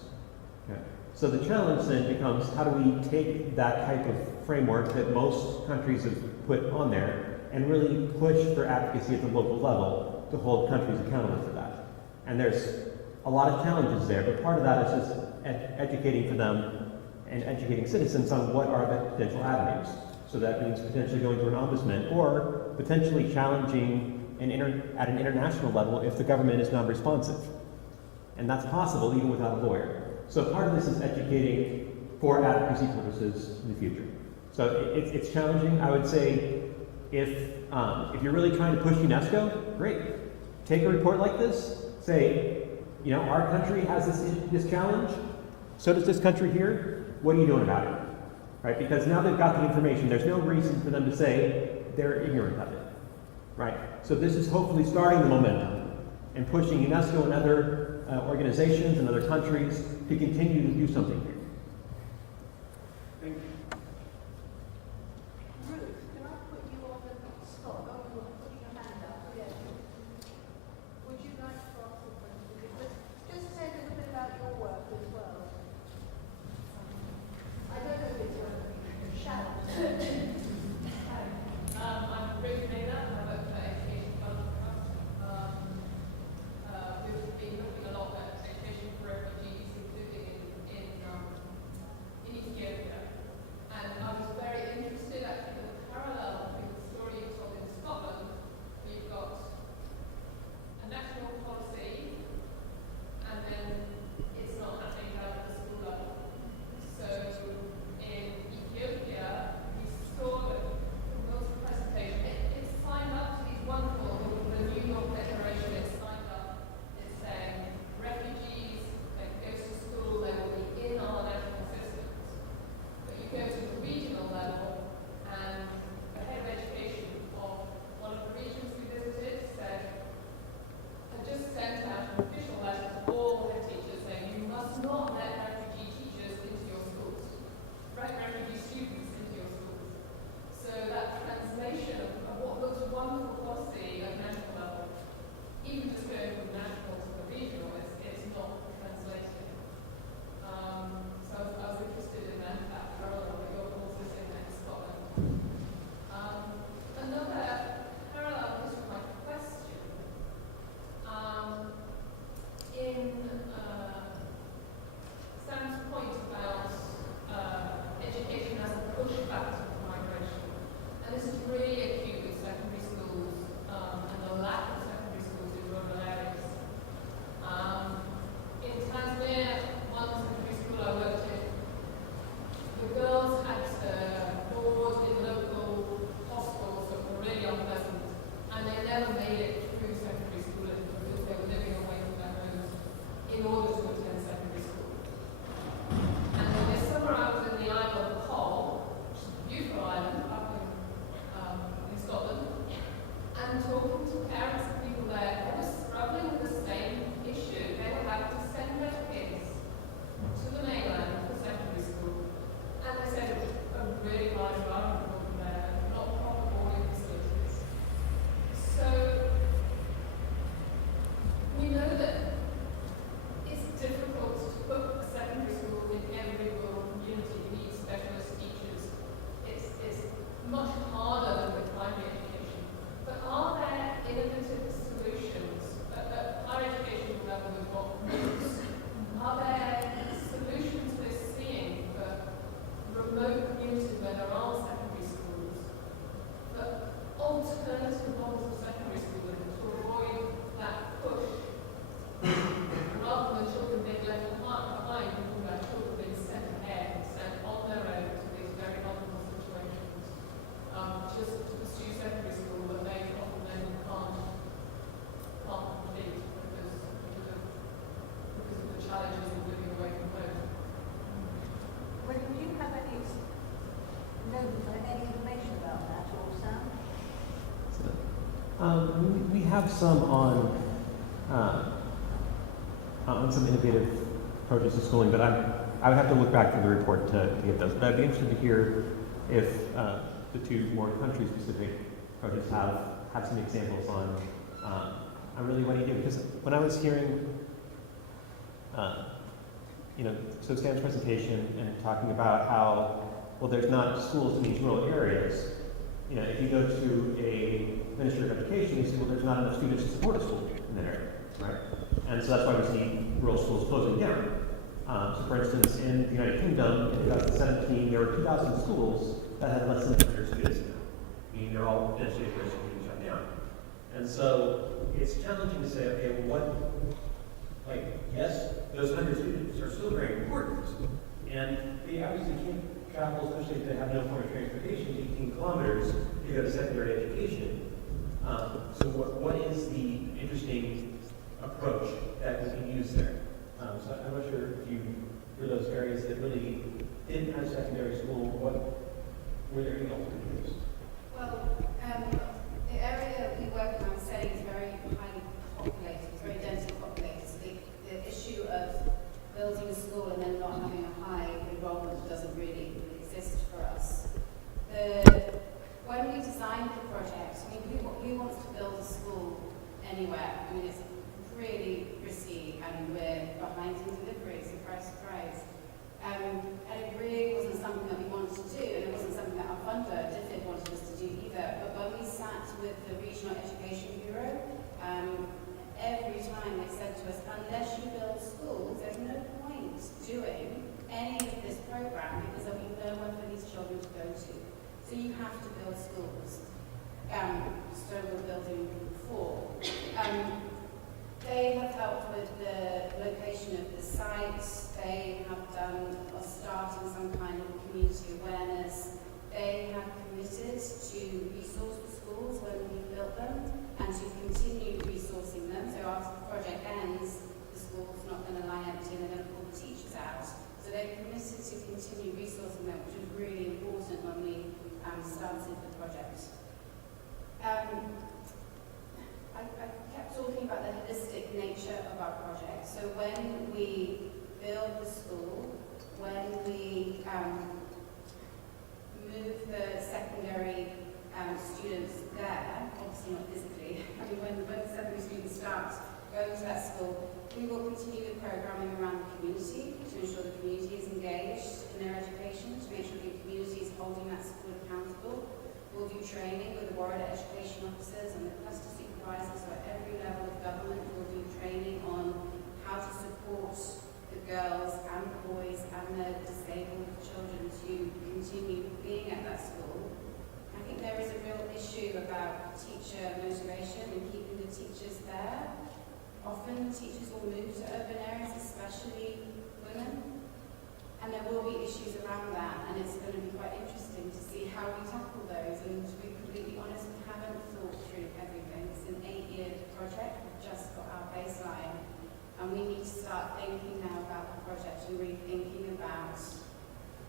Okay. So the challenge then becomes, how do we take that type of framework that most countries have put on there and really push for advocacy at the local level to hold countries accountable for that? And there's a lot of challenges there, but part of that is just educating for them and educating citizens on what are the potential avenues. So that means potentially going to an ombudsman or potentially challenging at an international level if the government is non-responsive. And that's possible even without a lawyer. So part of this is educating for advocacy purposes in the future. So it's challenging. I would say if you're really trying to push UNESCO, great. Take a report like this, say, our country has this challenge, so does this country here, what are you doing about it? Right? Because now they've got the information, there's no reason for them to say they're ignorant of it. Right? So this is hopefully starting the momentum and pushing UNESCO and other organizations and other countries to continue to do something here. Thank you. Ruth, can I put you on the spot? Oh, you were putting your hand up. Yeah. Would you like to ask a question? Just say a little bit about your work as well. I don't know if it's a shout. I'm Ruth Naylor. I work for Education Development Trust. We've been looking a lot at education for refugees, including in Ethiopia. have some on some innovative approaches to schooling, but I would have to look back through the report to get those. But I'd be interested to hear if the two more country-specific approaches have some examples on really what do you do? Because when I was hearing, so Sam's presentation and talking about how, well, there's not schools in these rural areas. If you go to a Ministry of Education, you say, well, there's not enough students to support a school in that area, right? And so that's why we see rural schools closing down. So for instance, in the United Kingdom, in 2017, there were 2,000 schools that had less than 100 students now. Meaning they're all essentially schools shut down. And so it's challenging to say, okay, well, yes, those 100 students are still very important. And they obviously can't travel, especially if they have no form of transportation, 18 kilometers to go to secondary education. So what is the interesting approach that we can use there? So I'm not sure if you, for those areas that really didn't have secondary school, what were there any alternatives? Well, the area we work in, I would say, is very highly populated, it's very densely populated. So the issue of building a school and then not having a high enrollment doesn't really exist for us. When we designed the project, who wants to build a school anywhere? It's really risky and we're behind in delivery, surprise, surprise. And it really wasn't something that we wanted to do, and it wasn't something that our funder, DFID, wanted us to do either. But when we sat with the Regional Education Bureau, every time they said to us, unless you build schools, there's no point doing any of this program because there'll be nowhere for these children to go to. So you have to build schools. So we're building 4. They have helped with the location of the sites. They have done or started some kind of community awareness. They have committed to resource the schools when we built them and to continue resourcing them. So after the project ends, the school's not going to lie empty and they're going to pull the teachers out. So they've committed to continue resourcing them, which was really important when we started the project. I kept talking about the holistic nature of our project. So when we build the school, when we move the secondary students there, obviously not physically, when the secondary students start going to that school, we will continue the programming around the community to ensure the community is engaged in their education, to make sure the community is holding that school accountable. We'll do training with the warrant education officers and the cluster supervisors, so at every level of government we'll do training on how to support the girls and the boys and the disabled children to continue being at that school. I think there is a real issue about teacher motivation and keeping the teachers there. Often teachers will move to urban areas, especially women, and there will be issues around that, and it's going to be quite interesting to see how we tackle those. And to be completely honest, we haven't thought through everything. It's an 8-year project. We've just got our baseline, and we need to start thinking now about the project and really thinking about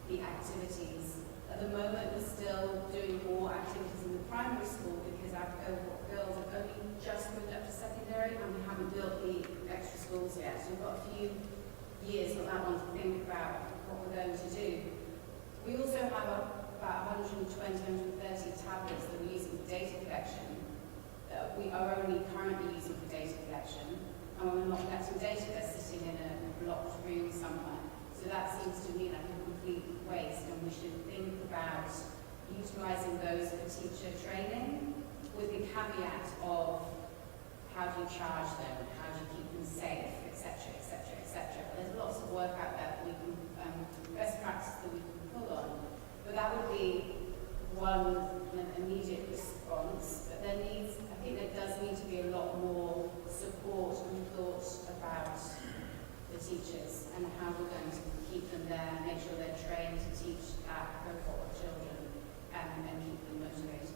the activities. At the moment, we're still doing more activities in the primary school because our cohort girls have only just moved up to secondary, and we haven't built the extra schools yet. So we've got a few years on that one to think about what we're going to do. We also have about 120, 130 tablets that we're using for data collection that we are only currently using for data collection. And when we're not collecting data, they're sitting in a locked room somewhere. So that seems to me like a complete waste, and we should think about utilising those for teacher training with the caveat of how do you charge them, how do you keep them safe, etc., etc., etc. There's lots of work out there that we can, best practice that we can pull on. But that would be one immediate response. But there needs, I think there does need to be a lot more support and thought about the teachers and how we're going to keep them there, make sure they're trained to teach that cohort of children and keep them motivated.